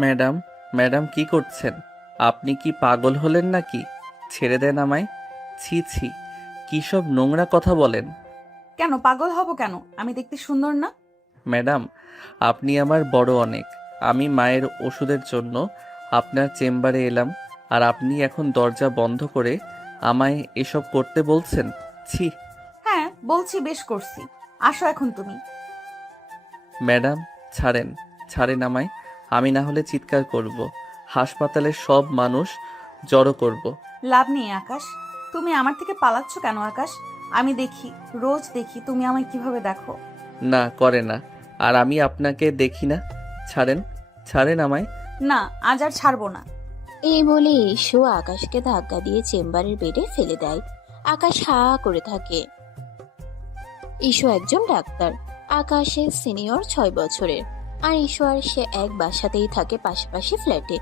Madam, madam কি করছেন? আপনি কি পাগল হলেন নাকি? ছেড়ে দেন আমায়। ছি ছি, কী সব নোংরা কথা বলেন। কেন পাগল হব কেন? আমি দেখতে সুন্দর না? ম্যাডাম, আপনি আমার বড় অনেক। আমি মায়ের ওষুধের জন্য আপনার চেম্বারে এলাম, আর আপনি এখন দরজা বন্ধ করে আমায় এসব করতে বলছেন? ছি। হ্যাঁ বলছি, বেশ করছি। আসো এখন তুমি। ম্যাডাম, ছাড়েন, ছাড়েন আমায়। আমি না হলে চিৎকার করব, হাসপাতালের সব মানুষ জড়ো করব। লাভ নেই আকাশ, তুমি আমার থেকে পালাচ্ছ কেন আকাশ? আমি দেখি, রোজ দেখি তুমি আমায় কিভাবে দেখো। না করে না, আর আমি আপনাকে দেখি না। ছাড়েন, ছাড়েন আমায়। না, আজ আর ছাড়বো না। এই বলে ইস্যু আকাশকে ধাক্কা দিয়ে চেম্বারের বেডে ফেলে দেয়। আকাশ হা করে থাকে। ইস্যু একজন ডাক্তার। আকাশের সিনিয়র 6 বছরের। আর ইস্যু আর সে এক বাসাতেই থাকে, পাশাপাশি ফ্ল্যাটে।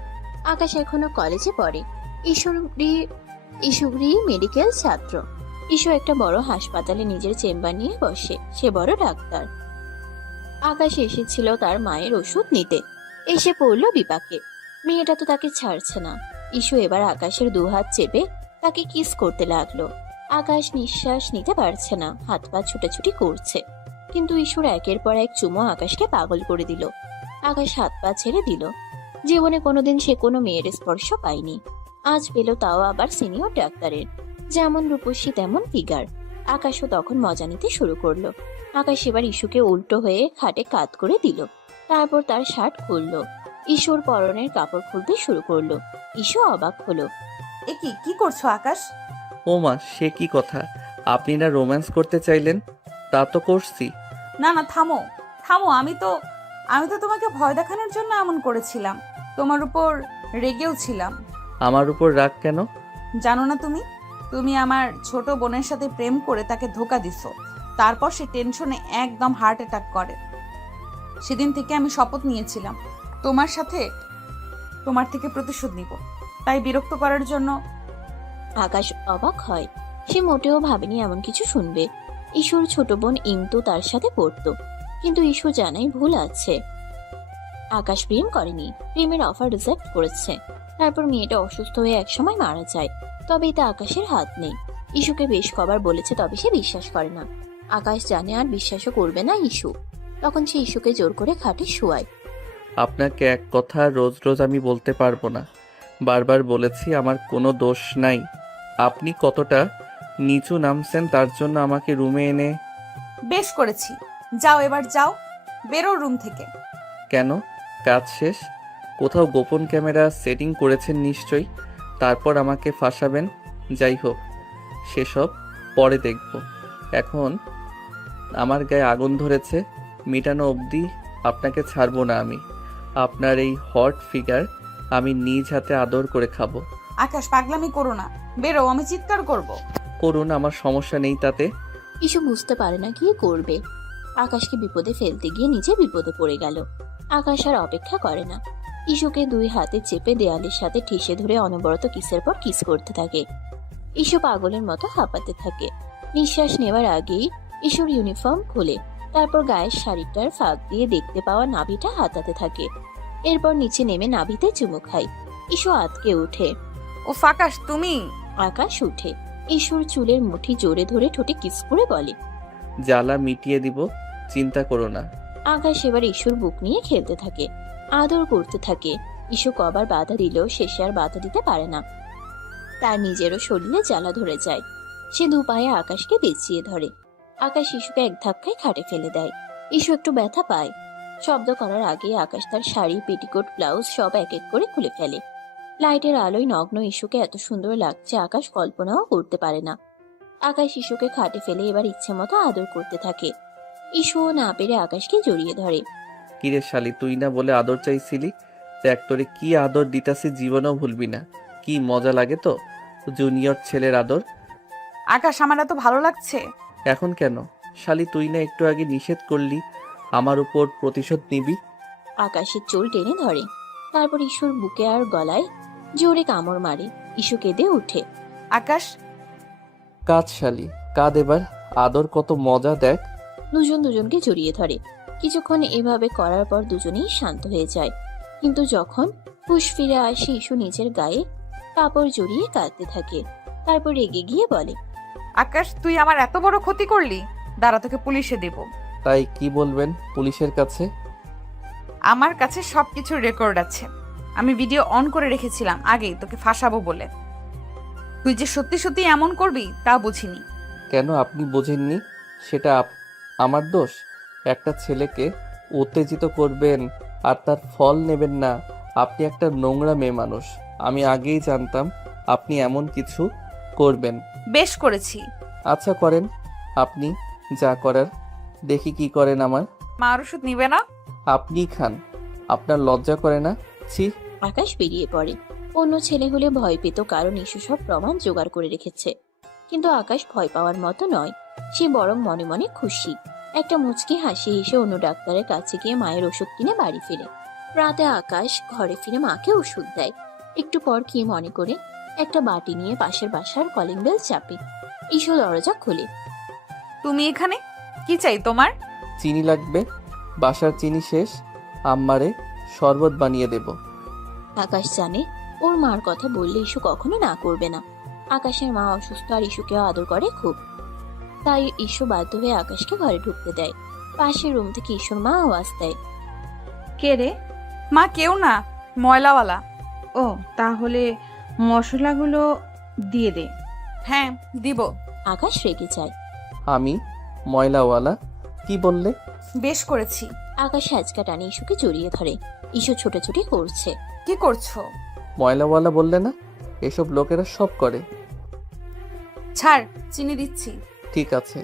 আকাশ এখনো কলেজে পড়ে। ইস্যুরি মেডিকেল ছাত্র। ইস্যু একটা বড় হাসপাতালে নিজের চেম্বার নিয়ে বসে। সে বড় ডাক্তার। আকাশ এসেছিল তার মায়ের ওষুধ নিতে। এসে পড়ল বিপাকে। মেয়েটা তো তাকে ছাড়ছে না। ইস্যু এবার আকাশের দুহাত চেপে তাকে কিস করতে লাগলো। আকাশ নিঃশ্বাস নিতে পারছে না, হাত পা ছুটাছুটি করছে। কিন্তু ইস্যুর একের পর এক চুমো আকাশকে পাগল করে দিল। আকাশ হাত পা ছেড়ে দিল। জীবনে কোনোদিন সে কোনো মেয়ের স্পর্শ পায়নি। আজ পেল, তাও আবার সিনিয়র ডাক্তারের। যেমন রূপসী তেমন ফিগার। আকাশও তখন মজা নিতে শুরু করলো। আকাশ এবার ইস্যুকে উল্টো হয়ে খাটে কাত করে দিল। তারপর তার শার্ট খুললো। ইস্যুর পরনের কাপড় খুলতে শুরু করলো। ইস্যু অবাক হলো। এ কি কি করছো আকাশ? ও মা, সে কি কথা! আপনি না রোম্যান্স করতে চাইলেন? তা তো করছি। না না, থামো থামো। আমি তো তোমাকে ভয় দেখানোর জন্য এমন করেছিলাম। তোমার উপর রেগেও ছিলাম। আমার উপর রাগ কেন? জানো না তুমি? তুমি আমার ছোট বোনের সাথে প্রেম করে তাকে ধোকা দিছো। তারপর সে টেনশনে একদম হার্ট অ্যাটাক করে। সেদিন থেকে আমি শপথ নিয়েছিলাম তোমার থেকে প্রতিশোধ নিব। তাই বিরক্ত করার জন্য। আকাশ অবাক হয়। সে মোটেও ভাবেনি এমন কিছু শুনবে। ইস্যুর ছোট বোন ইন্তু তার সাথে পড়তো। কিন্তু ইস্যু জানাই ভুল আছে। আকাশ প্রেম করেনি, প্রেমের অফার রিজেক্ট করেছে। তারপর মেয়েটা অসুস্থ হয়ে একসময় মারা যায়। তবে এতে আকাশের হাত নেই। ইস্যুকে বেশ কবার বলেছে, তবে সে বিশ্বাস করে না। আকাশ জানে আর বিশ্বাসও করবে না ইস্যু। তখন সে ইস্যুকে জোর করে খাটে শোয়ায়। আপনাকে এক কথা রোজ রোজ আমি বলতে পারবো না। বারবার বলেছি আমার কোনো দোষ নাই। আপনি কতটা নিচু নামছেন তার জন্য আমাকে রুমে এনে। বেশ করেছি, যাও এবার যাও, বেরো রুম থেকে। কেন? কাজ শেষ? কোথাও গোপন ক্যামেরা সেটিং করেছেন নিশ্চয়ই, তারপর আমাকে ফাঁসাবেন। যাই হোক, সেসব পরে দেখব। এখন আমার গায়ে আগুন ধরেছে, মেটানো অবধি আপনাকে ছাড়বো না আমি। আপনার এই হট ফিগার আমি নিজ হাতে আদর করে খাবো। আকাশ, পাগলামি করো না, বেরো, আমি চিৎকার করব। করুন, আমার সমস্যা নেই তাতে। ইস্যু বুঝতে পারে না কি করবে। আকাশকে বিপদে ফেলতে গিয়ে নিজে বিপদে পড়ে গেল। আকাশ আর অপেক্ষা করে না। ইস্যুকে দুই হাতে চেপে দেয়ালের সাথে ঠেসে ধরে অনবরত কিসের পর কিস করতে থাকে। ইস্যু পাগলের মতো হাঁপাতে থাকে। নিঃশ্বাস নেওয়ার আগেই ইস্যুর ইউনিফর্ম খুলে, তারপর গায়ের শাড়িটার ফাঁক দিয়ে দেখতে পাওয়া নাভিটা হাতাতে থাকে। এরপর নিচে নেমে নাভিতে চুমু খায়। ইস্যু আতকে ওঠে। ও আকাশ, তুমি? আকাশ উঠে ইস্যুর চুলের মুঠি জোরে ধরে ঠোঁটে কিস করে বলে, জ্বালা মিটিয়ে দিব, চিন্তা করো না। আকাশ এবার ইস্যুর বুক নিয়ে খেলতে থাকে, আদর করতে থাকে। ইস্যু কবার বাধা দিলেও শেষে আর বাধা দিতে পারে না। তার নিজেরও শরীরে জ্বালা ধরে যায়। সে দু পায়ে আকাশকে পেঁচিয়ে ধরে। আকাশ ইস্যুকে এক ধাক্কায় খাটে ফেলে দেয়। ইস্যু একটু ব্যথা পায়। শব্দ করার আগে আকাশ তার শাড়ি, পেটিকোট, ব্লাউজ সব এক এক করে খুলে ফেলে। লাইটের আলোয় নগ্ন ইস্যুকে এত সুন্দর লাগছে আকাশ কল্পনাও করতে পারে না। আকাশ ইস্যুকে খাটে ফেলে এবার ইচ্ছে মতো আদর করতে থাকে। ইস্যুও না পেরে আকাশকে জড়িয়ে ধরে। কিরে শালি, তুই না বলে আদর চাইছিলি? দেখ তোরে কি আদর দিতাছি, জীবনেও ভুলবি না। কি মজা লাগে তো জুনিয়র ছেলের আদর। আকাশ, আমার এত ভালো লাগছে। এখন কেন? শালি, তুই না একটু আগে নিষেধ করলি আমার উপর প্রতিশোধ নিবি? আকাশের চুল টেনে ধরে। তারপর ইস্যুর বুকে আর গলায় জোরে কামড় মারে। ইস্যু কেঁদে উঠে। আকাশ, কাঁদ শালি, কাঁদ এবার। আদর কত মজা দেখ। দুজন দুজনকে জড়িয়ে ধরে। কিছুক্ষণ এভাবে করার পর দুজনেই শান্ত হয়ে যায়। কিন্তু যখন হুঁশ ফিরে আসে ইস্যু নিজের গায়ে কাপড় জড়িয়ে কাঁদতে থাকে। তারপর রেগে গিয়ে বলে, আকাশ, তুই আমার এত বড় ক্ষতি করলি, দাঁড়া তোকে পুলিশে দেব। তাই কি বলবেন পুলিশের কাছে? আমার কাছে সবকিছুর রেকর্ড আছে। আমি ভিডিও অন করে রেখেছিলাম আগেই তোকে ফাঁসাবো বলে। তুই যে সত্যি সত্যি এমন করবি তা বুঝিনি। কেন আপনি বোঝেননি? সেটা আমার দোষ? একটা ছেলেকে উত্তেজিত করবেন আর তার ফল নেবেন না? আপনি একটা নোংরা মেয়ে মানুষ। আমি আগেই জানতাম আপনি এমন কিছু করবেন। বেশ করেছি। আচ্ছা করেন, আপনি যা করার। দেখি কি করেন আমার। মার ওষুধ নিবে না? আপনি খান। আপনার লজ্জা করে না? ছি। আকাশ বেরিয়ে পড়ে। অন্য ছেলে হলে ভয় পেত, কারণ ইস্যু সব প্রমাণ জোগাড় করে রেখেছে। কিন্তু আকাশ ভয় পাওয়ার মতো নয়, সে বরং মনে মনে খুশি। একটা মুচকি হাসি এসে অন্য ডাক্তারের কাছে গিয়ে মায়ের ওষুধ কিনে বাড়ি ফিরে। রাতে আকাশ ঘরে ফিরে মাকে ওষুধ দেয়। একটু পর কি মনে করে একটা বাটি নিয়ে পাশের বাসার কলিং বেল চাপে। ইস্যু দরজা খুলে। তুমি এখানে? কি চাই তোমার? চিনি লাগবে। বাসার চিনি শেষ, আম্মারে শরবত বানিয়ে দেব। আকাশ জানে ওর মার কথা বললে ইস্যু কখনো না করবে না। আকাশের মা অসুস্থ আর ইস্যুকেও আদর করে খুব, তাই ইস্যু বাধ্য হয়ে আকাশকে ঘরে ঢুকতে দেয়। পাশের রুম থেকে ইস্যুর মা আওয়াজ দেয়, কে রে? মা কেউ না, ময়লাওয়ালা। ও, তাহলে মশলাগুলো দিয়ে দে। হ্যাঁ দিব। আকাশ রেগে যায়। আমি ময়লাওয়ালা? কি বললে? বেশ করেছি। আকাশ হ্যাচকা টানে ইস্যুকে জড়িয়ে ধরে। ইস্যু ছোটাছুটি করছে। কি করছো? ময়লাওয়ালা বললে না? এসব লোকেরা সব করে। ছাড়, চিনি দিচ্ছি। ঠিক আছে,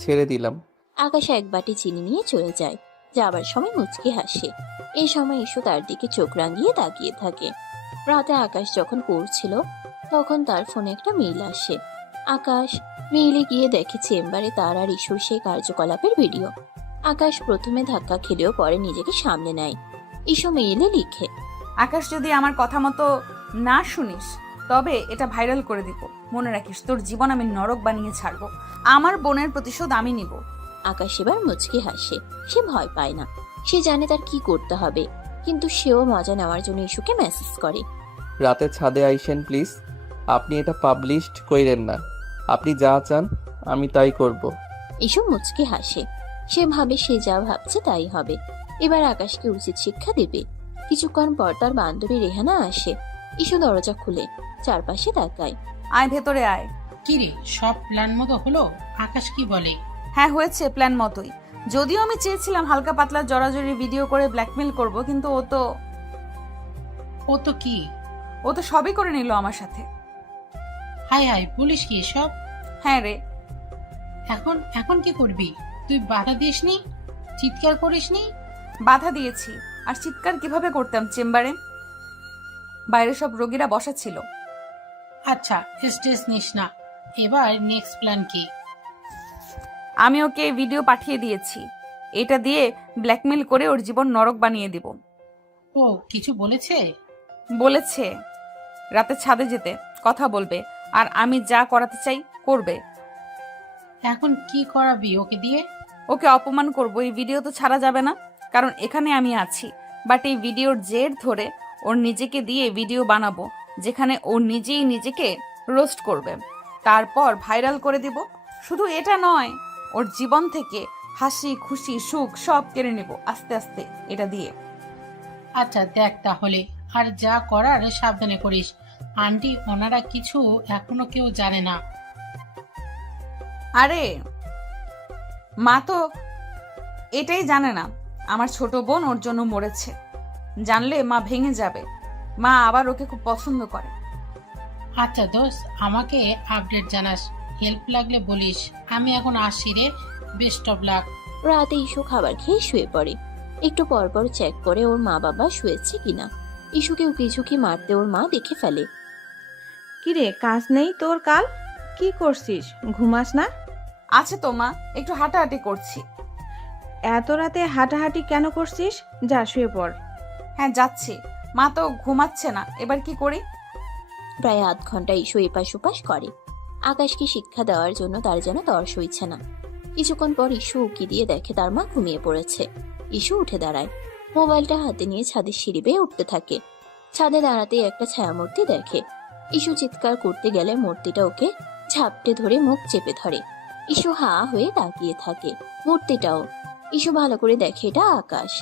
ছেড়ে দিলাম। আকাশ এক বাটি চিনি নিয়ে চলে যায়। যাবার সময় মুচকি হাসে। এই সময় ইস্যু তার দিকে চোখ রাঙিয়ে তাকিয়ে থাকে। রাতে আকাশ যখন পড়ছিল তখন তার ফোনে একটা মেইল আসে। আকাশ মেইলে গিয়ে দেখে চেম্বারে তার আর ইস্যুর সেই কার্যকলাপের ভিডিও। আকাশ প্রথমে ধাক্কা খেলেও পরে নিজেকে সামলে নেয়। ইস্যু মেইলে লিখে, আকাশ, যদি আমার কথা মতো না শুনিস তবে এটা ভাইরাল করে দিব। মনে রাখিস, তোর জীবন আমি নরক বানিয়ে ছাড়বো। আমার বোনের প্রতিশোধ আমি নিব। আকাশ এবার মুচকি হাসে। সে ভয় পায় না, সে জানে তার কি করতে হবে। কিন্তু সেও মজা নেওয়ার জন্য ইস্যুকে মেসেজ করে, রাতে ছাদে আইসেন প্লিজ। আপনি এটা পাবলিশড কইরেন না। আপনি যা চান আমি তাই করব। ইস্যু মুচকি হাসে। সে ভাবে সে যা ভাবছে তাই হবে। এবার আকাশকে উচিত শিক্ষা দেবে। কিছুক্ষণ পর তার বান্ধবী রেহানা আসে। ইস্যু দরজা খুলে চারপাশে তাকায়। আয় ভেতরে আয়। কিরে, সব প্ল্যান মতো হলো? আকাশ কি বলে? হ্যাঁ, হয়েছে প্ল্যান মতোই। যদিও আমি চেয়েছিলাম হালকা পাতলা জড়াজড়ি ভিডিও করে ব্ল্যাকমেল করব, কিন্তু ও তো কি? ও তো সবই করে নিল আমার সাথে। হাই হাই, বলিস কি সব? হ্যাঁ রে। এখন এখন কি করবি? তুই বাধা দিসনি? চিৎকার করিসনি? বাধা দিয়েছি। আর চিৎকার কিভাবে করতাম চেম্বারে? বাইরে সব রোগীরা বসা ছিল। আচ্ছা, স্ট্রেস নিস না। এবার নেক্সট প্ল্যান কি? আমি ওকে ভিডিও পাঠিয়ে দিয়েছি। এটা দিয়ে ব্ল্যাকমেল করে ওর জীবন নরক বানিয়ে দিব। ও কিছু বলেছে? বলেছে রাতে ছাদে যেতে, কথা বলবে, আর আমি যা করাতে চাই করবে। এখন কি করাবি ওকে দিয়ে? ওকে অপমান করব। এই ভিডিও তো ছাড়া যাবে না, কারণ এখানে আমি আছি। বাট এই ভিডিওর জের ধরে ওর নিজেকে দিয়ে ভিডিও বানাবো, যেখানে ও নিজেই নিজেকে রোস্ট করবে। তারপর ভাইরাল করে দিব। শুধু এটা নয়, ওর জীবন থেকে হাসি খুশি সুখ সব কেড়ে নেব আস্তে আস্তে এটা দিয়ে। আচ্ছা দেখ তাহলে, আর যা করার সাবধানে করিস। আন্টি ওনারা কিছু এখনো কেউ জানে না। আরে মা তো এটাই জানে না আমার ছোট বোন ওর জন্য মরেছে। জানলে মা ভেঙে যাবে। মা আবার ওকে খুব পছন্দ করে। আচ্ছা দোস্ত, আমাকে আপডেট জানাস। হেল্প লাগলে বলিস। আমি এখন আসছি রে। Best of luck. রাতে ইস্যু খাবার খেয়ে শুয়ে পড়ে। একটু পরপর চেক করে ওর মা বাবা শুয়েছে কিনা। ইস্যুকে উকিঝুঁকি মারতে ওর মা দেখে ফেলে। কিরে, কাজ নেই তোর কাল? কি করছিস? ঘুমাস না? আছে তো মা, একটু হাঁটাহাঁটি করছি। এত রাতে হাঁটাহাঁটি কেন করছিস? যা শুয়ে পড়। হ্যাঁ যাচ্ছি। মা তো ঘুমাচ্ছে না, এবার কি করি? প্রায় আধ ঘন্টা ইস্যু এপাশ ওপাশ করে। আকাশকে শিক্ষা দেওয়ার জন্য তার যেন তর সইছে না। কিছুক্ষণ পর ইস্যু উকি দিয়ে দেখে তার মা ঘুমিয়ে পড়েছে। ইস্যু উঠে দাঁড়ায়। মোবাইলটা হাতে নিয়ে ছাদের সিঁড়ি বেয়ে উঠতে থাকে। ছাদে দাঁড়াতেই একটা ছায়ামূর্তি দেখে। ইস্যু চিৎকার করতে গেলে মূর্তিটা ওকে ঝাপটে ধরে মুখ চেপে ধরে। ইস্যু হা হয়ে তাকিয়ে থাকে। মূর্তিটাও। ইস্যু ভালো করে দেখে এটা আকাশ।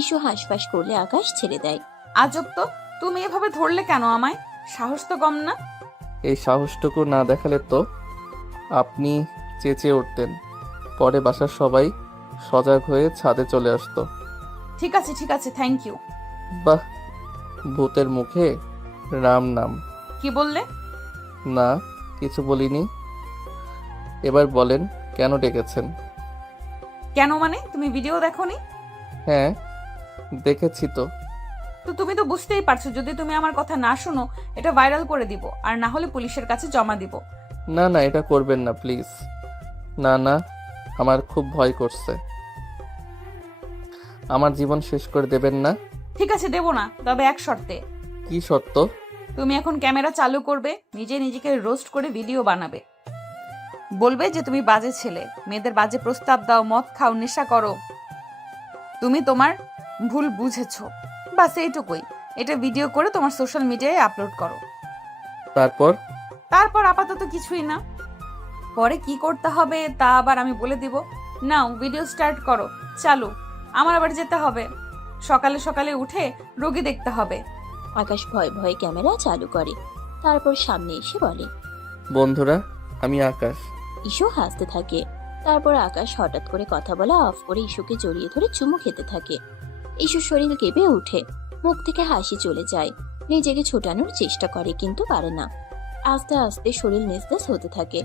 ইস্যু হাঁসফাঁস করলে আকাশ ছেড়ে দেয়। আজব তো, তুমি এভাবে ধরলে কেন আমায়? সাহস তো কম না। এই সাহসটুকু না দেখালে তো আপনি চেঁচিয়ে উঠতেন। পরে বাসার সবাই সজাগ হয়ে ছাদে চলে আসতো। ঠিক আছে, থ্যাংক ইউ। বাহ, ভূতের মুখে রাম নাম। কি বললে? না, কিছু বলিনি। এবার বলেন কেন ডেকেছেন? কেন মানে, তুমি ভিডিও দেখোনি? হ্যাঁ, দেখেছি তো। তো তুমি তো বুঝতেই পারছো, যদি তুমি আমার কথা না শোনো এটা ভাইরাল করে দিব, আর না হলে পুলিশের কাছে জমা দিব। না না, এটা করবেন না প্লিজ। না না, আমার খুব ভয় করছে। আমার জীবন শেষ করে দেবেন না। ঠিক আছে, দেব না, তবে এক শর্তে। কি শর্ত? তুমি এখন ক্যামেরা চালু করবে, নিজেকে রোস্ট করে ভিডিও বানাবে। বলবে যে তুমি বাজে ছেলে, মেয়েদের বাজে প্রস্তাব দাও, মদ খাও, নেশা করো। তুমি তোমার ভুল বুঝেছো, বাস এইটুকুই। এটা ভিডিও করে তোমার সোশ্যাল মিডিয়ায় আপলোড করো। তারপর আপাতত কিছুই না, পরে কি করতে হবে তা আবার আমি বলে দিব। নাও ভিডিও স্টার্ট করো, চালু। আমার আবার যেতে হবে, সকালে সকালে উঠে রোগী দেখতে হবে। আকাশ ভয় ভয়ে ক্যামেরা চালু করে। তারপর সামনে এসে বলে, বন্ধুরা, আমি আকাশ। ইস্যু হাসতে থাকে। তারপর আকাশ হঠাৎ করে কথা বলা অফ করে ইস্যুকে জড়িয়ে ধরে চুমু খেতে থাকে। ইস্যুর শরীর কেঁপে ওঠে, মুখ থেকে হাসি চলে যায়। নিজেকে ছোটানোর চেষ্টা করে কিন্তু পারে না। আস্তে আস্তে শরীর নিস্তেজ হতে থাকে।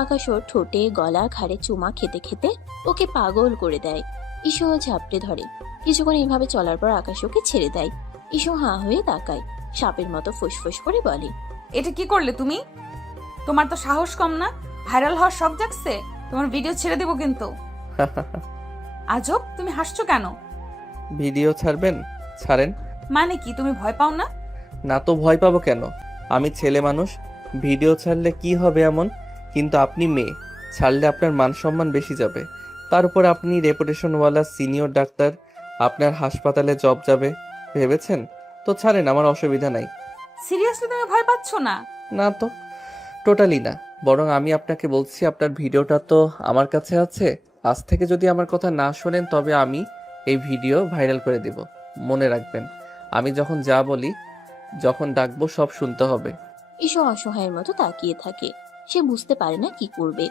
আকাশ ওর ঠোঁটে গলা ঘাড়ে চুমা খেতে খেতে ওকে পাগল করে দেয়। ইস্যুও ঝাপটে ধরে। কিছুক্ষণ এইভাবে চলার পর আকাশ ওকে ছেড়ে দেয়। ইস্যু হাঁ হয়ে তাকায়, সাপের মতো ফুসফুস করে বলে, এটা কি করলে তুমি? তোমার তো সাহস কম না, ভাইরাল হওয়ার শখ জাগছে, তোমার ভিডিও ছেড়ে দেবো কিন্তু। আজব, তুমি হাসছো কেন? ভিডিও ছাড়বেন? ছাড়েন। মানে কি, তুমি ভয় পাও না? না তো ভয় পাবো কেন? আমি ছেলে মানুষ, ভিডিও ছাড়লে কি হবে এমন? কিন্তু আপনি মেয়ে, ছাড়লে আপনার মান সম্মান বেশি যাবে। তার উপর আপনি রেপুটেশনওয়ালা সিনিয়র ডাক্তার, আপনার হাসপাতালে জব যাবে। ভেবেছেন? তো ছাড়েন, আমার অসুবিধা নাই। সিরিয়াসলি তুমি ভয় পাচ্ছ না? না তো, টোটালি না। বরং আমি আপনাকে বলছি, আপনার ভিডিওটা তো আমার কাছে আছে। আজ থেকে যদি আমার কথা না শোনেন তবে আমি এই ভিডিও ভাইরাল করে দেব। মনে রাখবেন, আমি যখন যা বলি, যখন ডাকবো সব শুনতে হবে। ইস্যু অসহায়ের মতো তাকিয়ে থাকে। সে বুঝতে পারে না কি করবে।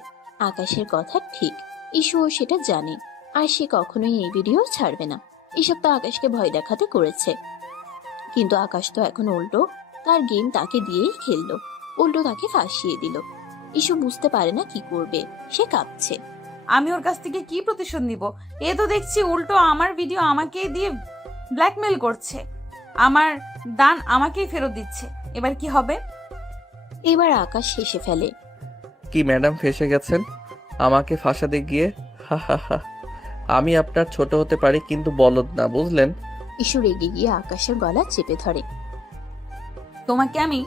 আকাশের কথা ঠিক, ইস্যুও সেটা জানে। আর সে কখনোই এই ভিডিও ছাড়বে না। এসব তো আকাশকে ভয় দেখাতে করেছে, কিন্তু আকাশ তো এখন উল্টো তার গেম তাকে দিয়েই খেললো, উল্টো তাকে ফাঁসিয়ে দিল। ইস্যু বুঝতে পারে না কি করবে, সে কাঁপছে। আমি ওর কাছ থেকে কি প্রতিশোধ নিব? এ তো দেখছি উল্টো আমার ভিডিও আমাকে দিয়ে ব্ল্যাকমেল করছে, আমার দান আমাকেই ফেরত দিচ্ছে। এবার কি হবে? এবার আকাশ হেসে ফেলে। কি ম্যাডাম, ফেঁসে গেছেন আমাকে ফাঁসাতে গিয়ে? হা হা হা। আমি আপনার ছোট হতে পারি কিন্তু বলদ না, বুঝলেন? ইস্যু রেগে গিয়ে আকাশের গলা চেপে ধরে। তোমাকে আমি।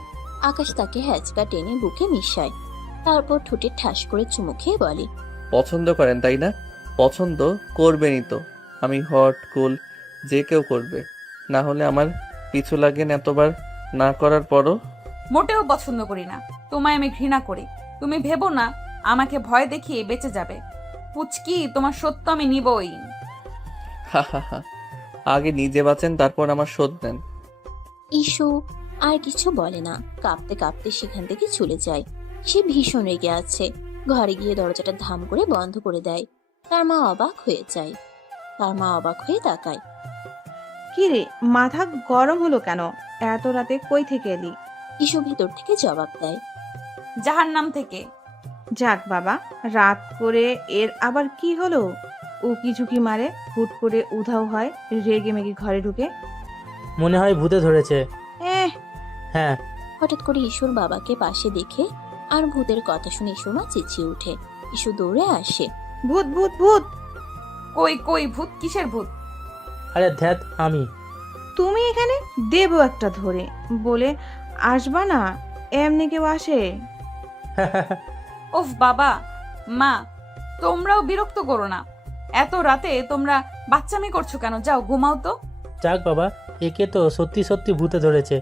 আকাশ তাকে হ্যাচকা টেনে বুকে মিশায়। তারপর ঠোঁটে ঠাস করে চুমু খেয়ে বলে, পছন্দ করেন তাই না? পছন্দ করবেনই তো। আমি হট কুল, যে কেউ করবে। না হলে আমার পিছু লাগেন এতবার না করার পরও। মোটেও পছন্দ করি না, তোমায় আমি ঘৃণা করি। তুমি ভেবো না আমাকে ভয় দেখিয়ে বেঁচে যাবে। পুচকি, তোমার সত্য আমি নিবই। হা হা হা। আগে নিজে বাঁচেন, তারপর আমার শোধ নেন। ইস্যু আর কিছু বলে না, কাঁপতে কাঁপতে সেখান থেকে চলে যায়। সে ভীষণ রেগে আছে। ঘরে গিয়ে দরজাটা ধাম করে বন্ধ করে দেয়। তার মা অবাক হয়ে তাকায়। কি রে, মাথা গরম হলো কেন? এত রাতে কই থেকে এলি? ইস্যু ভিতর থেকে জবাব দেয়, জাহান্নাম থেকে। যাক বাবা, রাত করে এর আবার কি হলো? উকি ঝুঁকি মারে, হুট করে উধাও হয়, রেগে মেগে ঘরে ঢুকে। মনে হয় ভূতে ধরেছে। হ্যাঁ। হঠাৎ করে ইস্যুর বাবাকে পাশে দেখে আর ভূতের কথা শুনে ইস্যুর মা চেঁচিয়ে ওঠে। ইস্যু দৌড়ে আসে। ভূত ভূত ভূত! কই কই ভূত? কিসের ভূত? আরে ধ্যাত, আমি। তুমি এখানে? দেবো একটা ধরে। বলে আসবা না, এমনি কেউ আসে? ওফ বাবা, মা, তোমরাও বিরক্ত করো না। এত রাতে তোমরা বাচ্চামি করছো কেন? যাও ঘুমাও তো। যাক বাবা, একে তো সত্যি সত্যি ভূতে ধরেছে।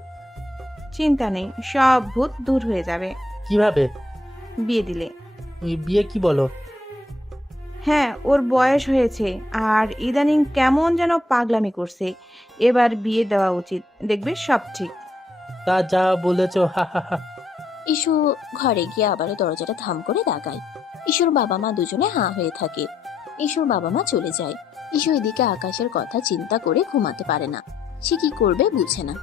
চিন্তা নেই, সব ভূত দূর হয়ে যাবে কিভাবে? বিয়ে দিলে। বিয়ে কি বলো? হ্যাঁ, ওর বয়স হয়েছে আর ইদানিং কেমন যেন পাগলামি করছে। এবার বিয়ে দেওয়া উচিত, দেখবে সব ঠিক। তা যা বলেছ, হা হা হা। ইসু ঘরে গিয়ে আবারও দরজাটা থাম করে দাগায়। ইসুর বাবা মা দুজনে হাঁ হয়ে থাকে। ইসুর বাবা মা চলে যায়। ইসু এদিকে আকাশের কথা চিন্তা করে ঘুমাতে পারে না। সে কি করবে বুঝে না।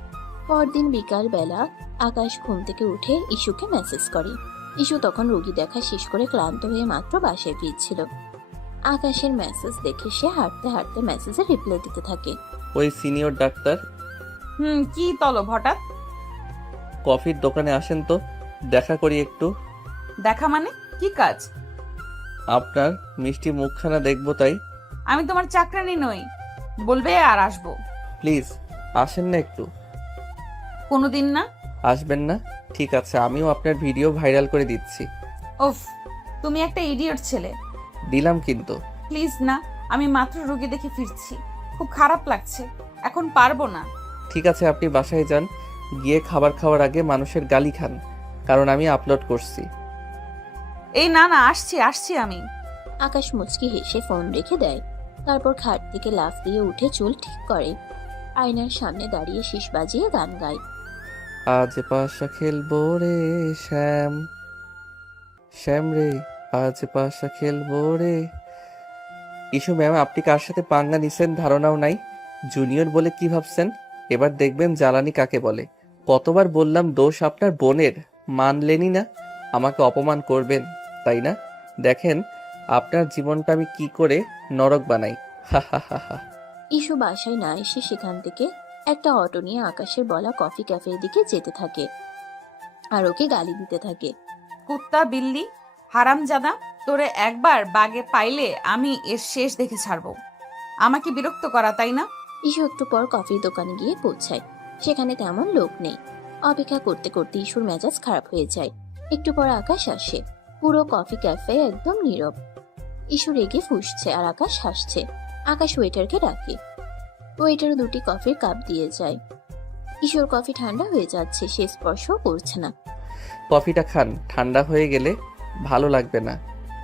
পরদিন বিকাল বেলা আকাশ ঘুম থেকে উঠে ইসুকে মেসেজ করে। ইসু তখন রোগী দেখা শেষ করে ক্লান্ত হয়ে মাত্র বাসায় ফিরছিল। আকাশের মেসেজ দেখে সে হাঁটতে হাঁটতে মেসেজে রিপ্লাই দিতে থাকে। ওই সিনিয়র ডাক্তার, কি তলব হঠাৎ? কফির দোকানে আসেন তো, দেখা করি একটু। দেখা মানে কি কাজ? আপনার মিষ্টি মুখখানা দেখবো তাই। আমি তোমার চাকরানি নই, বলবে আর আসবো। প্লিজ আসেন না একটু। কোনোদিন না। আসবেন না? ঠিক আছে, আমিও আপনার ভিডিও ভাইরাল করে দিচ্ছি। ওফ, তুমি একটা ইডিয়ট ছেলে। দিলাম কিন্তু। প্লিজ না, আমি মাত্র রোগী দেখে ফিরছি, খুব খারাপ লাগছে, এখন পারবো না। ঠিক আছে, আপনি বাসায় যান, গিয়ে খাবার খাওয়ার আগে মানুষের গালি খান, কারণ আমি আপলোড করছি। এই না না, আসছি আসছি আমি। আকাশ মুচকি হেসে ফোন রেখে দেয়। তারপর খাট থেকে লাফ দিয়ে উঠে চুল ঠিক করে। আয়নার সামনে দাঁড়িয়ে শীষ বাজিয়ে গান গায়। আজ পাশা খেলবো রে শ্যাম, শ্যাম রে আজ পাশা খেলবো রে। ইস্যু ম্যাম, আপনি কার সাথে পাঙ্গা নিছেন ধারণাও নাই। জুনিয়র বলে কি ভাবছেন? এবার দেখবেন জ্বালানি কাকে বলে। কতবার বললাম দোষ আপনার বোনের, মানলেনই না। আমাকে অপমান করবেন তাই না? দেখেন আপনার জীবনটা আমি কি করে নরক বানাই। হা হা হা হা। ইসু বাসায় না এসে সেখান থেকে একটা অটো নিয়ে আকাশের বলা কফি ক্যাফের দিকে যেতে থাকে আর ওকে গালি দিতে থাকে। কুত্তা বিল্লি হারামজাদা, তোরে একবার বাগে পাইলে আমি এর শেষ দেখে ছাড়বো। আমাকে বিরক্ত করা তাই না? ইসু একটু পর কফির দোকানে গিয়ে পৌঁছায়। সেখানে তেমন লোক নেই। অপেক্ষা করতে করতে ইসুর মেজাজ খারাপ হয়ে যায়। একটু পর আকাশ আসে। পুরো কফি ক্যাফে একদম নীরব। ইসু রেগে ফুঁসছে আর আকাশ হাসছে। আকাশ ওয়েটারকে ডাকে। ওয়েটার দুটি কফির কাপ দিয়ে যায়। ইসুর কফি ঠান্ডা হয়ে যাচ্ছে, সে স্পর্শও করছে না। কফিটা খান, ঠান্ডা হয়ে গেলে ভালো লাগবে না।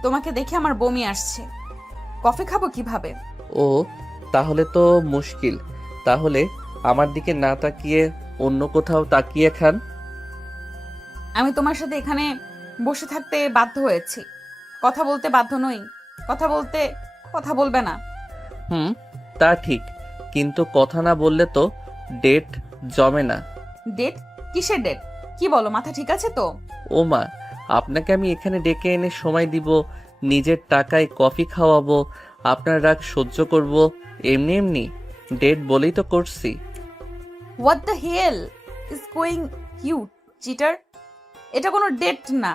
তোমাকে দেখে আমার বমি আসছে, কফি খাবো কিভাবে? ও তাহলে তো মুশকিল। তাহলে আমার দিকে না তাকিয়ে অন্য কোথাও তাকিয়ে খান। আমি তোমার সাথে এখানে বসে থাকতে বাধ্য হয়েছি, কথা বলতে বাধ্য নই। কথা বলবে না? তা ঠিক, কিন্তু কথা না বললে তো ডেট জমে না। ডেট? কিসের ডেট? কি বলো, মাথা ঠিক আছে তো? ও মা, আপনাকে আমি এখানে ডেকে এনে সময় দিব, নিজের টাকায় কফি খাওয়াবো, আপনার রাগ সহ্য করব, এমনি এমনি ডেট বলেই তো করছি। What the hell is going you cheater? এটা কোনো ডেট না,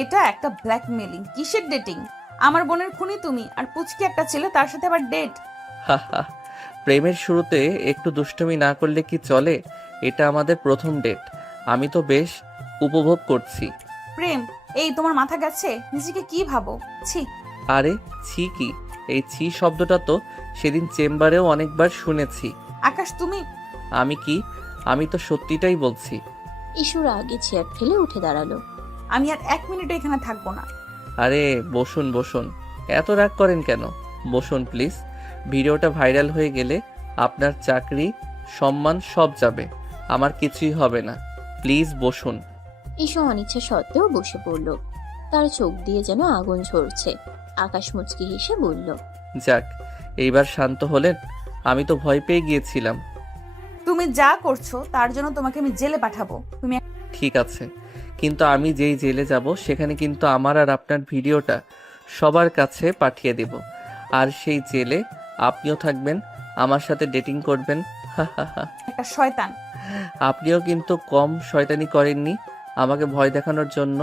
এটা একটা ব্ল্যাকমেলিং। কিসের ডেটিং? আমার বোনের খুনি তুমি, আর পুচকি একটা ছেলে, তার সাথে আবার ডেট? হাহা, প্রেমের শুরুতে একটু দুষ্টুমি না করলে কি চলে? এটা আমাদের প্রথম ডেট, আমি তো বেশ উপভোগ করছি। প্রেম? এই তোমার মাথা গেছে? নিজেকে কি ভাবো? ছি। আরে ছি কি? এই ছি শব্দটা তো সেদিন চেম্বারেও অনেকবার শুনেছি। আকাশ তুমি। আমি তো সত্যিটাই বলছি। ইসুর আগে চেয়ার ঠেলে উঠে দাঁড়ালো। আমি আর 1 মিনিট এখানে থাকবো না। আরে বসুন বসুন, এত রাগ করেন কেন? বসুন প্লিজ। ভিডিওটা ভাইরাল হয়ে গেলে আপনার চাকরি সম্মান সব যাবে, আমার কিছুই হবে না। প্লিজ বসুন। ইসু অনিচ্ছা সত্ত্বেও বসে পড়ল। তার চোখ দিয়ে যেন আগুন ঝরছে। আকাশ মুচকি হেসে বলল, যাক, এইবার শান্ত হলেন? আমি তো ভয় পেয়ে গিয়েছিলাম। তুমি যা করছো তার জন্য তোমাকে আমি জেলে পাঠাবো। তুমি ঠিক আছে, কিন্তু আমি যেই জেলে যাব সেখানে কিন্তু আমার আর আপনার ভিডিওটা সবার কাছে পাঠিয়ে দেব। আর সেই জেলে আপনিও থাকবেন, আমার সাথে ডেটিং করবেন। একটা শয়তান। আপনিও কিন্তু কম শয়তানি করেননি। আমাকে ভয় দেখানোর জন্য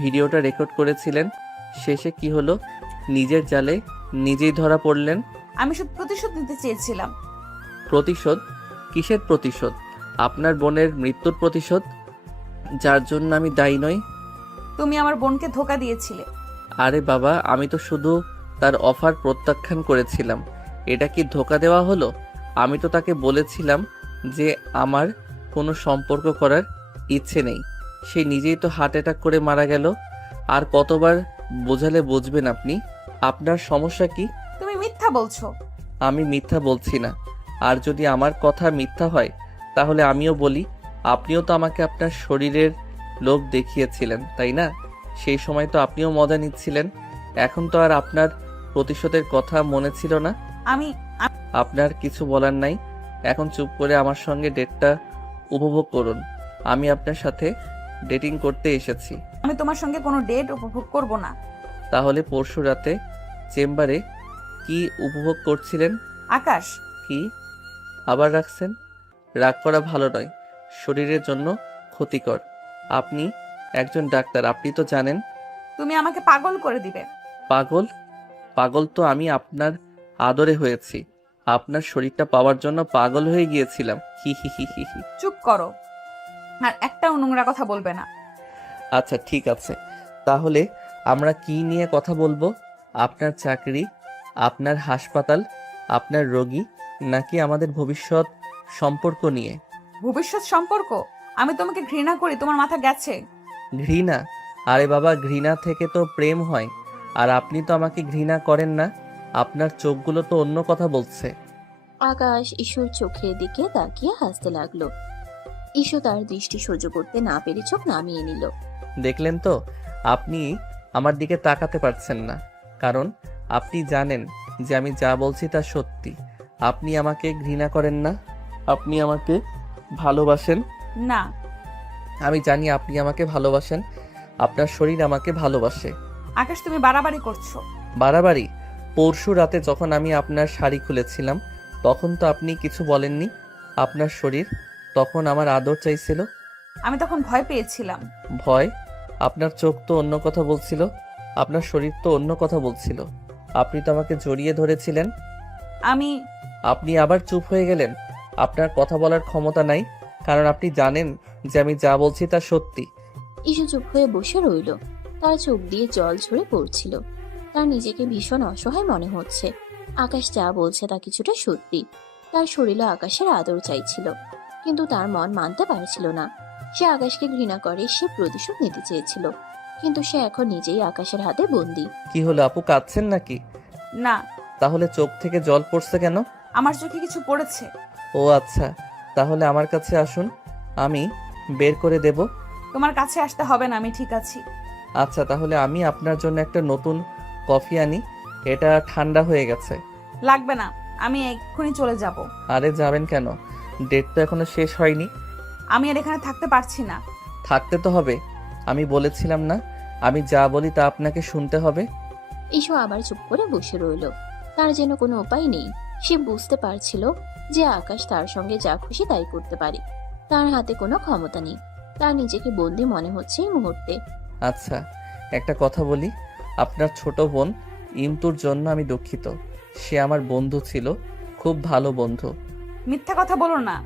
ভিডিওটা রেকর্ড করেছিলেন। শেষে কি হলো? নিজের জালে নিজেই ধরা পড়লেন। আমি শুধু প্রতিশোধ নিতে চেয়েছিলাম। প্রতিশোধ? কিসের প্রতিশোধ? আপনার বোনের মৃত্যুর প্রতিশোধ, যার জন্য আমি দায়ী নই। তুমি আমার বোনকে ধোকা দিয়েছিলে। আরে বাবা, আমি তো শুধু তার অফার প্রত্যাখ্যান করেছিলাম। এটা কি ধোকা দেওয়া হলো? আমি তো তাকে বলেছিলাম যে আমার কোনো সম্পর্ক করার ইচ্ছে নেই। সে নিজেই তো হার্ট অ্যাটাক করে মারা গেল। আর কতবার বোঝালে বুঝবেন আপনি? আপনার সমস্যা কি? তুমি মিথ্যা বলছো। আমি মিথ্যা বলছি না। আর যদি আমার কথা মিথ্যা হয় তাহলে আমিও বলি, আপনিও তো আমাকে আপনার শরীরের লোভ দেখিয়েছিলেন, তাই না? সেই সময় তো আপনিও মজা নিচ্ছিলেন। এখন তো আর আপনার প্রতিশোধের কথা মনে ছিল না। আমি আপনার কিছু বলার নাই। এখন চুপ করে আমার সঙ্গে ডেটটা উপভোগ করুন। আমি আপনার সাথে ডেটিং করতে এসেছি। আমি তোমার সঙ্গে কোনো ডেট উপভোগ করব না। তাহলে পরশু রাতে চেম্বারে কি উপভোগ করছিলেন? আকাশ, কি আবার রাখছেন? রাগ করা ভালো নয়, শরীরের জন্য ক্ষতিকর। আপনি একজন ডাক্তার, আপনি তো জানেন। তুমি আমাকে পাগল করে দিবে। পাগল? পাগল তো আমি আপনার আদরে হয়েছি। আপনার শরীরটা পাওয়ার জন্য পাগল হয়ে গিয়েছিলাম। হি হি হি হি হি। চুপ করো, আর একটাও নোংরা কথা বলবে না। আচ্ছা ঠিক আছে, তাহলে আমরা কি নিয়ে কথা বলবো? আপনার চাকরি, আপনার হাসপাতাল, আপনার রোগী, নাকি আমাদের ভবিষ্যৎ সম্পর্ক নিয়ে? ভবিষ্যৎ সম্পর্ক? আমি তোমাকে ঘৃণা করি, তোমার মাথা গেছে। ঘৃণা? আরে বাবা, ঘৃণা থেকে তো প্রেম হয়। আর আপনি তো আমাকে ঘৃণা করেন না। আপনার চোখগুলো তো অন্য কথা বলছে। আকাশ ঈশুর চোখের দিকে তাকিয়ে হাসতে লাগলো। ঈশু তার দৃষ্টি সহ্য করতে না পেরে চোখ নামিয়ে নিল। দেখলেন তো, আপনি আমার দিকে তাকাতে পারছেন না, কারণ আপনি জানেন যে আমি যা বলছি তা সত্যি। আপনি আমাকে ঘৃণা করেন না, আপনি আমাকে ভালোবাসেন। না, আমি জানি আপনি আমাকে ভালোবাসেন। আপনার শরীর আমাকে ভালোবাসে। আকাশ তুমি বাড়াবাড়ি করছো। বাড়াবাড়ি? পরশু রাতে যখন আমি আপনার শাড়ি খুলেছিলাম তখন তো আপনি কিছু বলেননি। আপনার শরীর তখন আমার আদর চাইছিল। আমি তখন ভয় পেয়েছিলাম। ভয়? আপনার চোখ তো অন্য কথা বলছিল, আপনার শরীর তো অন্য কথা বলছিল। আপনি তো আমাকে জড়িয়ে ধরেছিলেন। আমি আপনি আবার চুপ হয়ে গেলেন। আপনার কথা বলার ক্ষমতা নাই, কারণ আপনি জানেন যে আমি যা বলছি তা সত্যি। ঈশু চুপ হয়ে বসে রইল। তার চোখ দিয়ে জল ঝরে পড়ছিল। তার নিজেকে ভীষণ অসহায় মনে হচ্ছে। আকাশ যা বলছে তা কিছুটা সত্যি। তার শরীরে আকাশের আদর চাইছিল, কিন্তু তার মন মানতে পারছিল না। সে আকাশকে ঘৃণা করে, সে প্রতিশোধ নিতে চেয়েছিল, কিন্তু সে এখন নিজেই আকাশের হাতে বন্দী। কি হলো আপু, কাঁদছেন নাকি? না, তাহলে চোখ থেকে জল পড়ছে কেন? আমার চোখে কিছু পড়েছে। ও আচ্ছা, তাহলে আমার কাছে আসুন, আমি বের করে দেব। তোমার কাছে আসতে হবে না, আমি ঠিক আছি। আচ্ছা, তাহলে আমি আপনার জন্য একটা নতুন কফি আনি, এটা ঠান্ডা হয়ে গেছে। লাগবে না, আমি এক্ষুনি চলে যাব। আরে যাবেন কেন? ডেট তো এখনো শেষ হয়নি। আমি আর এখানে থাকতে পারছি না। থাকতে তো হবে, আমি বলেছিলাম না আমি যা বলি তা আপনাকে শুনতে হবে। ঈশু আবার চুপ করে বসে রইল। তার যেন কোনো উপায় নেই। সে বুঝতে পারছিল যে আকাশ তার সঙ্গে যা খুশি তাই করতে পারে। তার হাতে কোনো ক্ষমতা নেই। তার নিজেকে বন্দী মনে হচ্ছে এই মুহূর্তে। আচ্ছা, একটা কথা বলি, আপনার ছোট বোন ইমতুর জন্য আমি দুঃখিত। সে আমার বন্ধু ছিল, খুব ভালো বন্ধু। মিথ্যা কথা বলো না।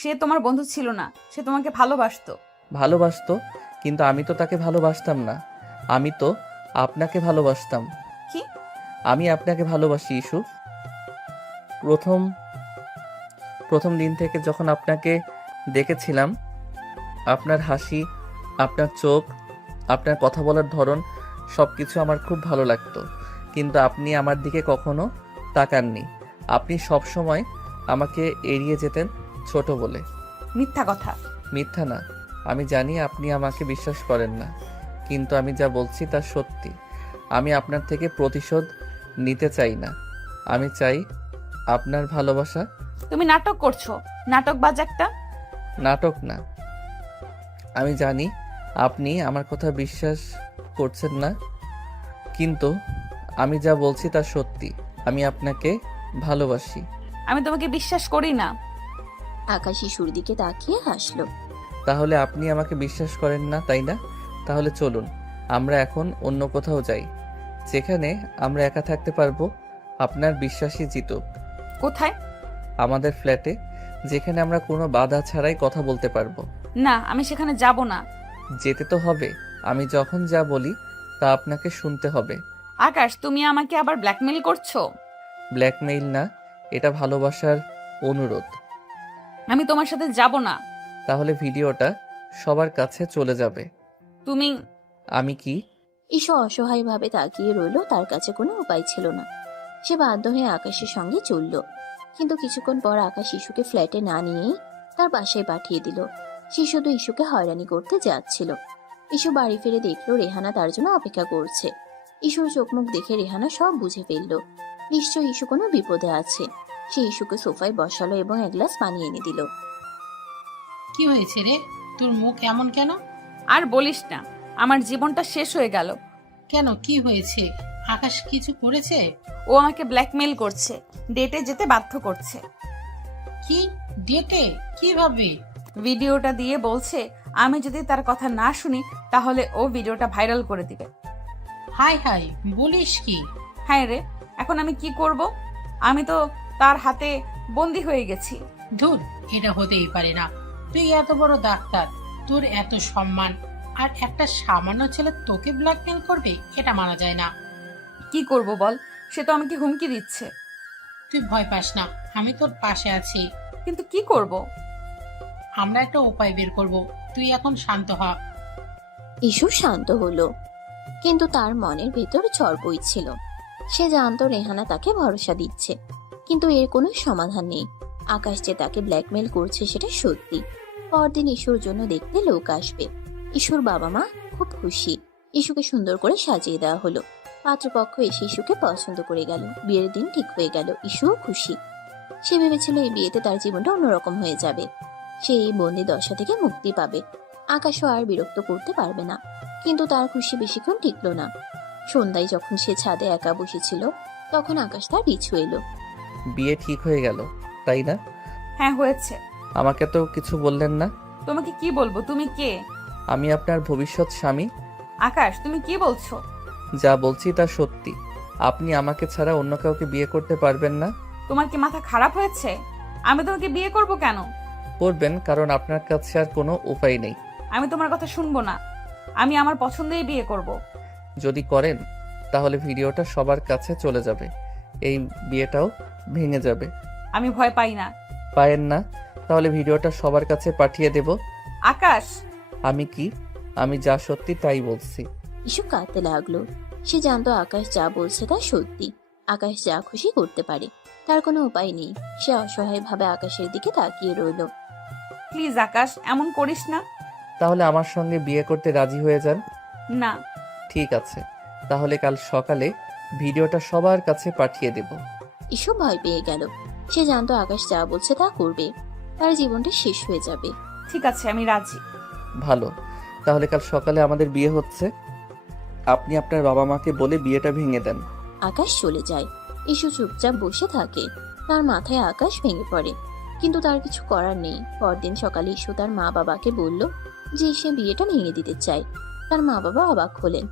সে তোমার বন্ধু ছিল না, সে তোমাকে ভালোবাসতো। ভালোবাসতো? কিন্তু আমি তো তাকে ভালোবাসতাম না, আমি তো আপনাকে ভালোবাসতাম। কি? আমি আপনাকে ভালোবাসি ইস্যু। প্রথম প্রথম দিন থেকে যখন আপনাকে দেখেছিলাম, আপনার হাসি, আপনার চোখ, আপনার কথা বলার ধরন, সব কিছু আমার খুব ভালো লাগতো। কিন্তু আপনি আমার দিকে কখনো তাকাননি। আপনি সব সময় আমাকে এড়িয়ে যেতেন ছোট বলে। মিথ্যা কথা। মিথ্যা না, আমি জানি আপনি আমাকে বিশ্বাস করেন না, কিন্তু আমি যা বলছি তা সত্যি। আমি আপনার থেকে প্রতিশোধ নিতে চাই না, আমি চাই আপনার ভালোবাসা। তুমি নাটক করছো, নাটকবাজ একটা। নাটক না, আমি জানি আপনি আমার কথা বিশ্বাস করছেন না, কিন্তু আমি যা বলছি তা সত্যি। আমি আপনাকে ভালোবাসি। আমি তোমাকে বিশ্বাস করি না। আকাশ ঈশুর দিকে তাকিয়ে হাসলো। তাহলে আপনি আমাকে বিশ্বাস করেন না, তাই না? তাহলে চলুন আমরা এখন অন্য কোথাও যাই, যেখানে আমরা একা থাকতে পারবো। আপনার বিশ্বাসই জিতুক। কোথায়? আমাদের ফ্ল্যাটে, যেখানে আমরা কোনো বাধা ছাড়াই কথা বলতে পারবো। না, আমি সেখানে যাব না। যেতে তো হবে, আমি যখন যা বলি তা আপনাকে শুনতে হবে। আকাশ, তুমি আমাকে আবার ব্ল্যাকমেইল করছো। ব্ল্যাকমেইল না, এটা ভালোবাসার অনুরোধ। আমি তোমার সাথে যাব না। তাহলে ভিডিওটা সবার কাছে চলে যাবে। তুমি আমি কি? ঈশু অসহায়ভাবে তাকিয়ে রইল, তার কাছে কোনো উপায় ছিল না। সে বাধ্য হয়ে আকাশের সঙ্গে চলল, কিন্তু কিছুক্ষণ পর আকাশ ইস্যুকে ফ্ল্যাটে না নিয়েই তার বাসায় পাঠিয়ে দিল। সে শুধু ইস্যুকে হয়রানি করতে যাচ্ছিল। ইস্যু বাড়ি ফিরে দেখলো রেহানা তার জন্য অপেক্ষা করছে। ইস্যুর চোখ মুখ দেখে রেহানা সব বুঝে ফেলল। নিশ্চয়ই ইস্যু কোনো বিপদে আছে। সে ইস্যুকে সোফায় বসালো এবং এক গ্লাস পানি এনে দিল। কি হয়েছে রে, তোর মুখ এমন কেন? আর বলিস না, আমার জীবনটা শেষ হয়ে গেল। কেন, কি হয়েছে? আকাশ কিছু করেছে? ও আমাকে ব্ল্যাকমেইল করছে, ডেটে যেতে বাধ্য করছে। কি ডেটে? কিভাবে? ভিডিওটা দিয়ে বলছে আমি যদি তার কথা না শুনি তাহলে ও ভিডিওটা ভাইরাল করে দিবে। হাই হাই, বলিস কি? হ্যাঁ রে, এখন আমি কি করব? আমি তো তার হাতে বন্দি হয়ে গেছি। ধুর, এটা হতেই পারে না। তুই এত বড় ডাক্তার, তোর এত সম্মান, আর একটা সামান্য ছেলে তোকে ব্ল্যাকমেল করবে? এটা মানা যায় না। কি করব বল, সে তো আমাকে হুমকি দিচ্ছে। তুই ভয় পাস না, আমি তোর পাশে আছি। কিন্তু কি করব? আমরা একটা উপায় বের করব, তুই এখন শান্ত হ। ইস্যু শান্ত হলো, কিন্তু তার মনের ভেতর ঝড় বইছিল। সে জানতো রেহানা তাকে ভরসা দিচ্ছে, কিন্তু এর কোনো সমাধান নেই। আকাশ যে তাকে ব্ল্যাকমেল করছে সেটা সত্যি। পরদিন ইস্যুর জন্য দেখতে লোক আসবে। ইস্যুর বাবা মা খুব খুশি। ইস্যুকে সুন্দর করে সাজিয়ে দেওয়া হলো। পাত্রপক্ষ এসে ইস্যুকে পছন্দ করে গেল। বিয়ের দিন ঠিক হয়ে গেল। ইস্যুও খুশি। সে ভেবেছিল এই বিয়েতে তার জীবনটা অন্যরকম হয়ে যাবে। সে এই বন্দি দশা থেকে মুক্তি পাবে। আকাশও আর বিরক্ত করতে পারবে না। কিন্তু তার খুশি বেশিক্ষণ টিকল না। সন্ধ্যায় যখন সে ছাদে একা বসেছিল, তখন আকাশ তার পিছু এলো। বিয়ে ঠিক হয়ে গেল, তাই না? হ্যাঁ হয়েছে। আমাকে তো কিছু বললেন না। তোমাকে কি বলবো? তুমি কে? আমি আপনার ভবিষ্যৎ স্বামী। আকাশ, তুমি কি বলছো? যা বলছি তা সত্যি। আপনি আমাকে ছাড়া অন্য কাউকে বিয়ে করতে পারবেন না। তোমার কি মাথা খারাপ হয়েছে? আমি তোমাকে বিয়ে করব কেন? করবেন, কারণ আপনার কাছে আর কোনো উপায় নেই। আমি তোমার কথা শুনবো না। আমি আমার পছন্দেই বিয়ে করব। যদি করেন তাহলে ভিডিওটা সবার কাছে চলে যাবে, এই বিয়েটাও ভেঙে যাবে। আমি ভয় পাই না। পায়েন না? তাহলে ভিডিওটা সবার কাছে পাঠিয়ে দেব। আকাশ, আমি কি? আমি যা সত্যি তাই বলছি। ইস্যু কাঁদতে লাগলো। সে জানতো আকাশ যা বলছে তা সত্যি। আকাশ যা খুশি করতে পারে, তার কোনো উপায় নেই। সে অসহায়ভাবে আকাশের দিকে তাকিয়ে রইল। প্লিজ আকাশ, এমন করিস না। তাহলে আমার সঙ্গে বিয়ে করতে রাজি হয়ে যান। না। ঠিক আছে, তাহলে কাল সকালে ভিডিওটা সবার কাছে পাঠিয়ে দেব। ইস্যু ভয় পেয়ে গেল। সে জানতো আকাশ যা বলছে তা করবে। তার জীবনটা শেষ হয়ে যাবে। ঠিক আছে, আমি রাজি। ভালো, তাহলে কাল সকালে আমাদের বিয়ে হচ্ছে। আপনি আপনার বাবা মাকে বলে বিয়েটা ভেঙে দেন। আকাশ চলে যায়। ইস্যু চুপচাপ বসে থাকে। তার মাথায় আকাশ ভেঙে পড়ে, কিন্তু তার কিছু করার নেই। পরদিন সকালে ইস্যু তার মা বাবাকে বলল যে সে বিয়েটা ভেঙে দিতে চায়। তার মা বাবা অবাক হলেন।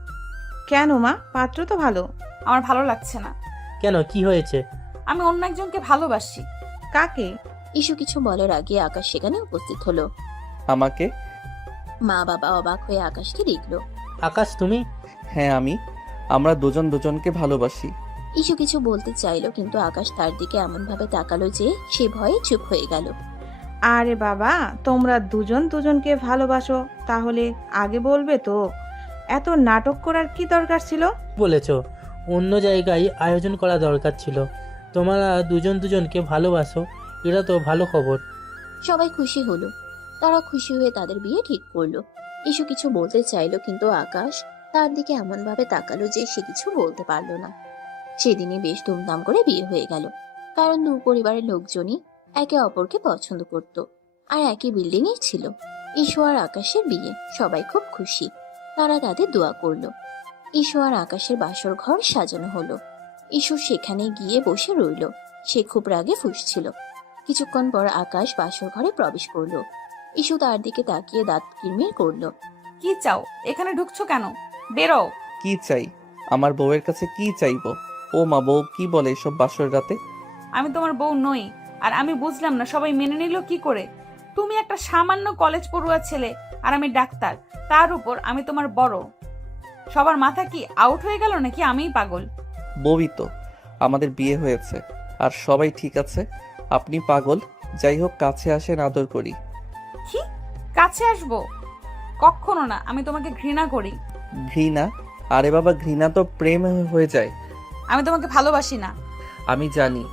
কেন মা? পাত্র তো ভালো। আমার ভালো লাগছে না। কেন, কি হয়েছে? আমি অন্য একজনকে ভালোবাসি। কাকে? ইস্যু কিছু বলার আগে আকাশ সেখানে উপস্থিত হলো। আমাকে? মা বাবা অবাক হয়ে আকাশকে দেখলো। আকাশ, তুমি? হ্যাঁ আমি। আমরা দুজন দুজনকে ভালোবাসি। ইস্যু কিছু বলতে চাইলো, কিন্তু আকাশ তার দিকে এমন ভাবে তাকালো যে সে ভয়ে চুপ হয়ে গেল। আরে বাবা, তোমরা দুজন দুজনকে ভালোবাসো, তাহলে আগে বলবে তো। এত নাটক করার কি দরকার ছিল? বলেছ অন্য জায়গায় আয়োজন করা দরকার ছিল। তোমরা দুজন দুজনকে ভালোবাসো, এটা তো ভালো খবর। সবাই খুশি হলো। তারা খুশি হয়ে তাদের বিয়ে ঠিক করলো। ইস্যু কিছু বলতে চাইলো, কিন্তু আকাশ তার দিকে এমন ভাবে তাকালো যে সে কিছু বলতে পারলো না। সেদিনই বেশ ধুমধাম করে বিয়ে হয়ে গেল, কারণ দু পরিবারের লোকজনই একে অপরকে পছন্দ করত আর একই বিল্ডিং এ ছিল। ইস্যু আর আকাশের বিয়ে, সবাই খুব খুশি। তারা তাদের দোয়া করলো। ইস্যু আর আকাশের বাসর ঘর সাজানো হলো। ইস্যু সেখানে গিয়ে বসে রইল। সে খুব রাগে ফুঁসছিল। কিছুক্ষণ পর আকাশ বাসর ঘরে প্রবেশ করলো। ইস্যু তার দিকে তাকিয়ে দাঁত কিরমির করলো। কি চাও? এখানে ঢুকছো কেন? বেরো। কি চাই? আমার বউয়ের কাছে কি চাইবো? ও মা, বউ কি বলে এসব বাসর রাতে? আমি তোমার বউ নই। আর আমি বুঝলাম না সবাই মেনে নিল কি করে। তুমি একটা সামান্য কলেজ পড়ুয়া ছেলে আর আমি ডাক্তার, তার উপর আমি তোমার বড়। সবার মাথা কি আউট হয়ে গেল নাকি আমিই পাগল? বউই তো। আমাদের বিয়ে হয়েছে আর সবাই ঠিক আছে, আপনি পাগল। যাই হোক, কাছে আসেন, আদর করি। কি কাছে আসবো? কখনো না, আমি তোমাকে ঘৃণা করি। ঘৃণা? আরে বাবা, ঘৃণা তো প্রেম হয়ে যায়। আমি তোমাকে ভালোবাসি না। আমি জানি,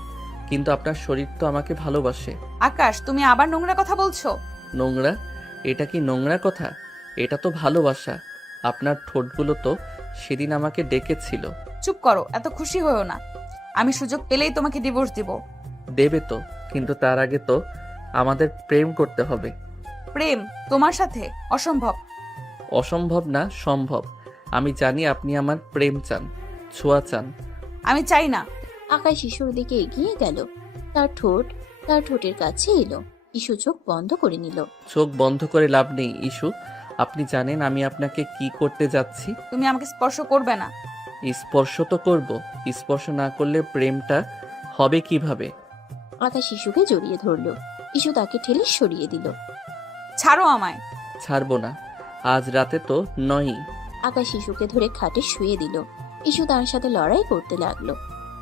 কিন্তু আপনার শরীর তো আমাকে ভালোবাসে। আকাশ, তুমি আবার নোংরা কথা বলছো। নোংরা? এটা কি নোংরা কথা? এটা তো ভালোবাসা। আপনার ঠোঁটগুলো তো সেদিন আমাকে ডেকেছিল। চুপ করো, এত খুশি হয়েও না। আমি সুযোগ পেলেই তোমাকে ডিভোর্স দিব। দেবে তো, কিন্তু তার আগে তো আমাদের প্রেম করতে হবে। প্রেম তোমার সাথে? অসম্ভব। অসম্ভব না, সম্ভব। আমি জানি আপনি আমার প্রেম চান, ছোঁয়া চান। আমি চাই না। আকাশ ইসুর দিকে এগিয়ে গেল। তার ঠোঁটের কাছে এলো। ইসু চোখ বন্ধ করে নিল। চোখ বন্ধ করে লাভ নেই ইস্যু। আপনি জানেন আমি আপনাকে কি করতে যাচ্ছি। তুমি আমাকে স্পর্শ করবে না। স্পর্শ তো করব। স্পর্শ না করলে প্রেমটা হবে কিভাবে? আকাশ ইসুকে জড়িয়ে ধরল। ইসু তাকে ঠেলে সরিয়ে দিল। ছাড়ো আমায়। ছাড়বো না। আজ রাতে তো নয়ই। আকাশ ইসুকে ধরে খাটে শুয়ে দিল। ইসু তার সাথে লড়াই করতে লাগলো।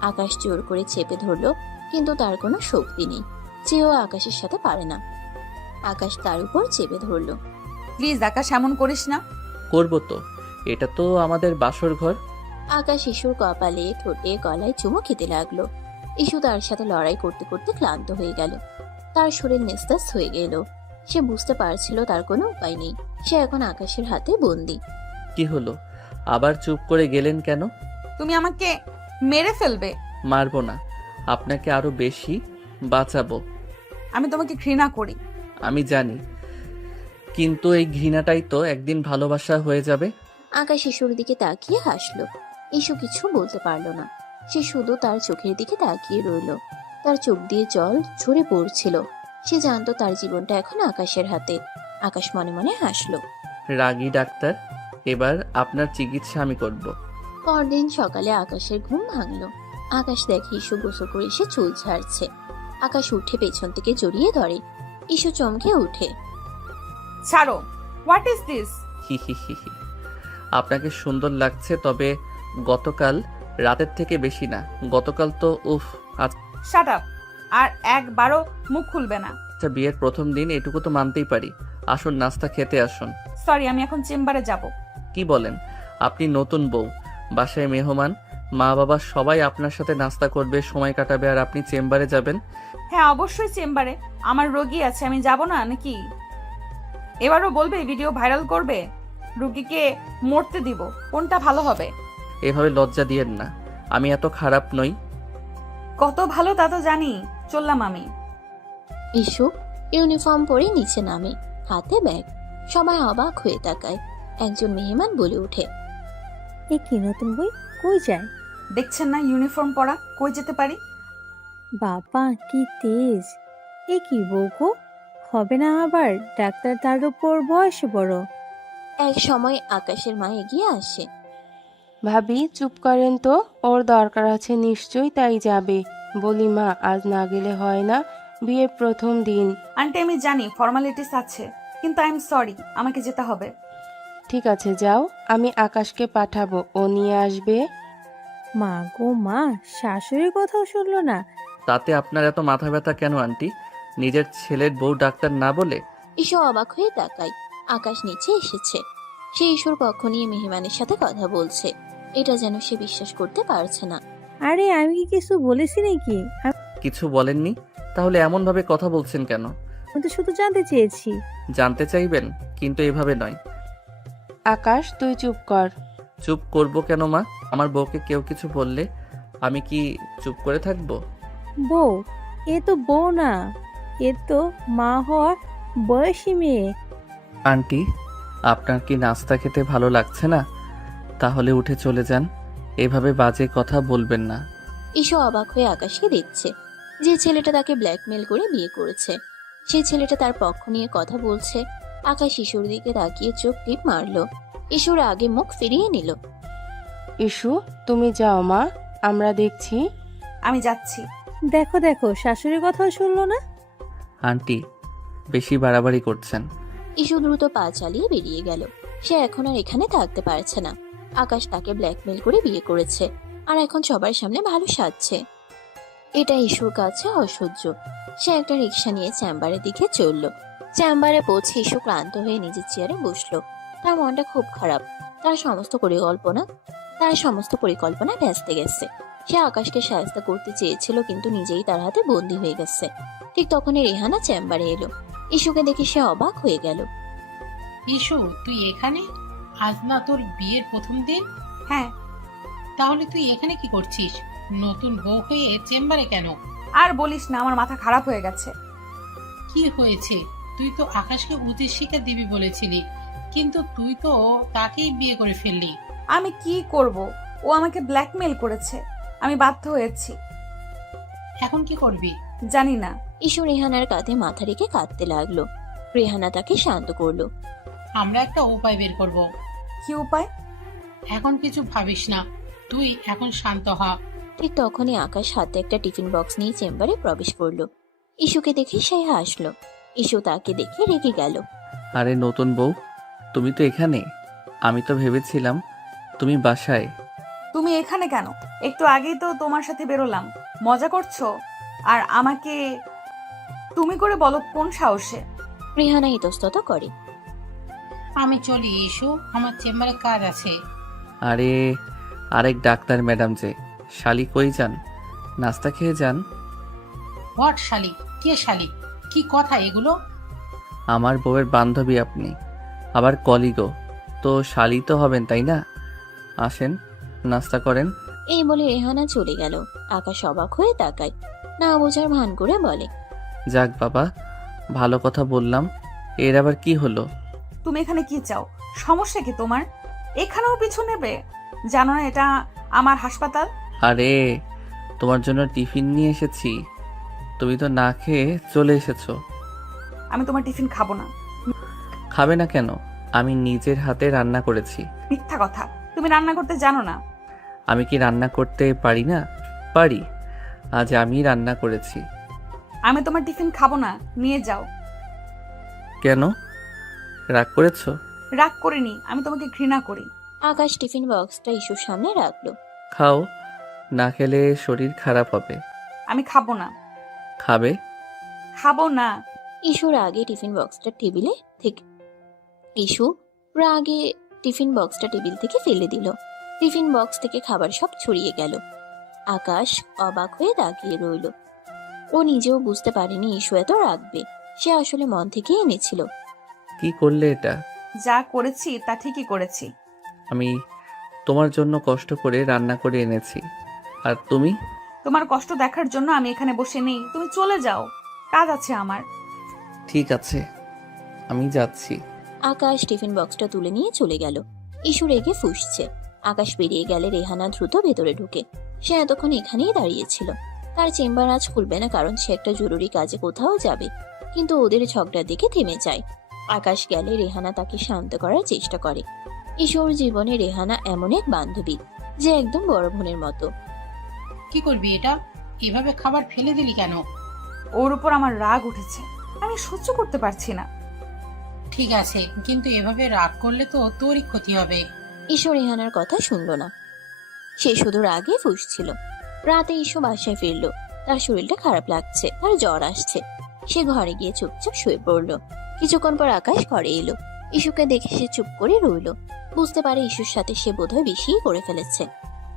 আকাশ জোর করে চেপে ধরলো, কিন্তু তার কোনো শক্তি নেই। চেয়েও আকাশের সাথে পারে না। আকাশ তার উপর চেপে ধরলো। প্লিজ আকাশ, এমন করিস না। করব তো। এটা তো আমাদের বাসর ঘর। আকাশ ইসুর কপালে, ঠোঁটে, গলায় চুমু খেতে লাগলো। ইসু তার সাথে লড়াই করতে করতে ক্লান্ত হয়ে গেল। তার শরীর নিস্তেজ হয়ে গেল। সে বুঝতে পারছিল তার কোনো উপায় নেই। সে এখন আকাশের হাতে বন্দি। কি হলো? আবার চুপ করে গেলেন কেন? তুমি আমাকে মেরে ফেলবে। মারবো না, আপনাকে আরো বেশি বাঁচাবো। আমি তোমাকে ঘৃণা করি। আমি জানি, কিন্তু এই ঘৃণাটাই তো একদিন ভালোবাসা হয়ে যাবে। আকাশ ইসুর দিকে তাকিয়ে হাসলো। ইসু কিছু বলতে পারল না। সে শুধু তার চোখের দিকে তাকিয়ে রইল। তার চোখ দিয়ে জল ঝরে পড়ছিল। সে জানতো তার জীবনটা এখন আকাশের হাতে। আকাশ মনে মনে হাসলো। রাগী ডাক্তার, এবার আপনার চিকিৎসা আমি করব। পরদিন সকালে আকাশের ঘুম ভাঙলো। আকাশ দেখে ইসু গোসল করে এসে চুল ঝাড়ছে। আকাশ উঠে পেছন থেকে জড়িয়ে ধরে। ইসু চমকে উঠে। ছাড়ো। What is this? হি হি হি হি। আপনাকে সুন্দর লাগছে, তবে গতকাল রাতের থেকে বেশি না। গতকাল তো উফ। Shut up. আর একবারও মুখ খুলবে না। আচ্ছা, বিয়ের প্রথম দিন এটুকু তো মানতেই পারি। আসুন, নাস্তা খেতে আসুন। সরি, আমি এখন চেম্বারে যাব। কি বলেন? আপনি নতুন বউ, বাসায় মেহমান, মা বাবা সবাই আপনার সাথে নাস্তা করবে, সময় কাটাবে, আর আপনি চেম্বারে যাবেন? হ্যাঁ, অবশ্যই চেম্বারে। আমার রোগী আছে, আমি যাব না নাকি? এবারও বলবে ভিডিও ভাইরাল করবে? রোগীকে মরতে দিব, কোনটা ভালো হবে? এভাবে লজ্জা দিয়েন না। আমি এত খারাপ নই। কত ভালো তা তো জানি। চললাম আমি। ইসু ইউনিফর্ম পরে নিচে নামে, হাতে ব্যাগ। সবাই অবাক হয়ে তাকায়। একজন মেহমান বলে ওঠে। এ কি নতুন বই? কই যায়? দেখছেন না ইউনিফর্ম পরা, কই যেতে পারি? বাবা কি তেজ! এ কি বউকো, হবে না আবার ডাক্তার তার উপর বয়সে বড়। এক সময় আকাশের মা এগিয়ে আসে। ভাবি চুপ করেন তো, ওর দরকার আছে নিশ্চয়ই, তাই যাবে। বলি মা, আজ না গেলে হয় না, বিয়ের প্রথম দিন। আন্টি, আমি জানি ফর্মালিটিস আছে, কিন্তু আই এম সরি, আমাকে যেতে হবে। ঠিক আছে যাও, আমি আকাশকে পাঠাবো, ও নিয়ে আসবে। মা গো মা, শাশুড়ির কথাও শুনলো না। তাতে আপনার এত মাথা ব্যথা কেন আন্টি? নিজের ছেলের বউ ডাক্তার না বলে? ইসু অবাক হয়ে তাকায়। আকাশ নিচে এসেছে। সে ইসুর কক্ষ নিয়ে মেহমানের সাথে কথা বলছে। এটা যেন সে বিশ্বাস করতে পারছে না। আরে আমি কি কিছু বলেছি নাকি? কিছু বলেননি? তাহলে এমন ভাবে কথা বলছেন কেন? আমি তো শুধু জানতে চেয়েছি। জানতে চাইবেন, কিন্তু এভাবে নয়। আকাশ তুই চুপ কর। চুপ করব কেন মা? আমার বউকে কেউ কিছু বললে আমি কি চুপ করে থাকবো? বউ? এ তো বউ না, এ তো মা হওয়ার বয়সী মেয়ে। আন্টি, আপনার কি নাস্তা খেতে ভালো লাগছে না? তাহলে উঠে চলে যান। এভাবে বাজে কথা বলবেন না। ইসু অবাক হয়ে আকাশকে দেখছে। যে ছেলেটা তাকে ব্ল্যাকমেল করে বিয়ে করেছে, সেই ছেলেটা তার পক্ষ নিয়ে কথা বলছে। আকাশ ইসুর দিকে তাকিয়ে চোখ টিপ মারলো। ইসুর আগে মুখ ফিরিয়ে নিল। ইসু তুমি যাও মা, আমরা দেখছি। আমি যাচ্ছি। দেখো দেখো, শাশুড়ির কথাও শুনলো না। আন্টি, বেশি বাড়াবাড়ি করছেন। ইসু দ্রুত পা চালিয়ে বেরিয়ে গেল। সে এখন আর এখানে থাকতে পারছে না। আকাশ তাকে ব্ল্যাকমেল করে বিয়ে করেছে, আর এখন সবার সামনে ভালো সাজছে। এটা ইসুর কাছে অসহ্য। সে একটা রিক্সা নিয়ে চেম্বারের দিকে চলল। চেম্বারে পৌঁছে ইস্যু ক্লান্ত হয়ে নিজের চেয়ারে বসলো। তার মনটা খুব খারাপ। তার সমস্ত পরিকল্পনা ভেস্তে গেছে। সে আকাশকে সাহায্য করতে চেয়েছিল, কিন্তু নিজেই তার হাতে বন্দী হয়ে গেছে। ঠিক তখনই রেহানা চেম্বারে এলো। ইস্যুকে দেখে সে অবাক হয়ে গেল। ইস্যু, তুই এখানে? আজ না তোর বিয়ের প্রথম দিন? হ্যাঁ। তাহলে তুই এখানে কি করছিস? নতুন বউ হয়ে চেম্বারে কেন? আর বলিস না, আমার মাথা খারাপ হয়ে গেছে। কি হয়েছে? তুই তো আকাশকে উচিত শিক্ষা দিবি বলেছিলি, কিন্তু তুই তো তাকেই বিয়ে করে ফেললি। আমি কি করব? ও আমাকে ব্ল্যাকমেল করেছে, আমি বাধ্য হয়েছি। এখন কি করবি? জানি না। ইস্যু রেহানার কাঁধে মাথা রেখে কাঁদতে লাগলো। রেহানা তাকে শান্ত করলো। আমরা একটা উপায় বের করব। কি উপায়? এখন কিছু ভাবিস না, তুই এখন শান্ত হ। ঠিক তখনই আকাশ হাতে একটা টিফিন বক্স নিয়ে চেম্বারে প্রবেশ করলো। ইস্যুকে দেখে সে হাসলো। ইস্যু তাকে দেখে রেগে গেল। আরে নতুন বউ, তুমি তো এখানে। আমি তো ভেবেছিলাম তুমি বাসায়। তুমি এখানে কেন? একটু আগেই তো তোমার সাথে বেরোলাম। মজা করছো? আর আমাকে তুমি করে বলো কোন সাহসে? রেহানা ইতস্তত করে। আমি চলি ইস্যু, আমার চেম্বারে কাজ আছে। আরে আরেক ডাক্তার ম্যাডাম যে, শালি কই যান? নাস্তা খেয়ে যান। হোয়াট শালি? কে শালি? কি কথা এগুলো? আমার বউয়ের বান্ধবী আপনি, আবার কলিগও, তো শালি তো হবেন তাই না? আসেন, নাস্তা করেন। এই বলে রেহানা চলে গেল। আকাশ অবাক হয়ে তাকায়, না বোঝার ভান করে বলে। যাক বাবা, ভালো কথা বললাম। এর আবার কি হলো? তুমি এখানে কি চাও? সমস্যা কি তোমার? এখানেও পিছু নেবে? জানো না এটা আমার হাসপাতাল? আরে তোমার জন্য টিফিন নিয়ে এসেছি, তুমি তো না খেয়ে চলে এসেছো। আমি তোমার টিফিন খাবো না। খাবে না কেন? আমি নিজের হাতে রান্না করেছি। মিথ্যা কথা, তুমি রান্না করতে জানো না। আমি কি রান্না করতে পারি না? পারি। আজ আমি রান্না করেছি। আমি তোমার টিফিন খাবো না, নিয়ে যাও। কেন, রাগ করেছো? রাগ করিনি, আমি তোমাকে ঘৃণা করি। আকাশ টিফিন বক্সটা ইস্যুর সামনে রাখলো। খাও, না খেলে শরীর খারাপ হবে। আমি খাবো না। খাবে? খাবো না। ইস্যু রাগে টিফিন বক্সটা টেবিল থেকে ফেলে দিল। টিফিন বক্স থেকে খাবার সব ছড়িয়ে গেল। আকাশ অবাক হয়ে তাকিয়ে রইল। ও নিজেও বুঝতে পারেনি ইস্যু এত রাখবে। সে আসলে মন থেকে এনেছিল। কি করলে এটা? যা করেছি তা ঠিকই করেছি। আমি তোমার জন্য কষ্ট করে রান্না করে এনেছি, আর তুমি? তোমার কষ্ট দেখার জন্য আমি এখানে বসে নেই, তুমি চলে যাও, কাজ আছে আমার। ঠিক আছে, আমি যাচ্ছি। আকাশ টিফিন বক্সটা তুলে নিয়ে চলে গেল। ইস্যু রেগে ফুঁসছে। আকাশ বেরিয়ে গেলে রেহানা দ্রুত ভেতরে ঢুকে। সে এতক্ষণ এখানেই দাঁড়িয়েছিল। তার চেম্বার আজ খুলবে না, কারণ সে একটা জরুরি কাজে কোথাও যাবে। কিন্তু ওদের ঝগড়ার দিকে থেমে যায়। আকাশ গেলে রেহানা তাকে শান্ত করার চেষ্টা করে। ইস্যুর জীবনে রেহানা এমন এক বান্ধবী যে একদম বড় বোনের মতো। কি করবি এটা? এভাবে খাবার ফেলে দিলি কেন? ওর উপর আমার রাগ উঠেছে, আমি সহ্য করতে পারছি না। ঠিক আছে, কিন্তু এভাবে রাগ করলে তো তোরই ক্ষতি হবে। ইস্যু রেহানার কথা শুনল না। সে শুধু রাগে ফুঁসছিল। রাতে ইস্যু বাসায় ফিরল। তার শরীরটা খারাপ লাগছে, তার জ্বর আসছে। সে ঘরে গিয়ে চুপচাপ শুয়ে পড়ল। কিছুক্ষণ পর আকাশ ঘরে এলো। ইস্যুকে দেখে সে চুপ করে রইল। বুঝতে পারে ইস্যুর সাথে সে বোধহয় বেশিই করে ফেলেছে,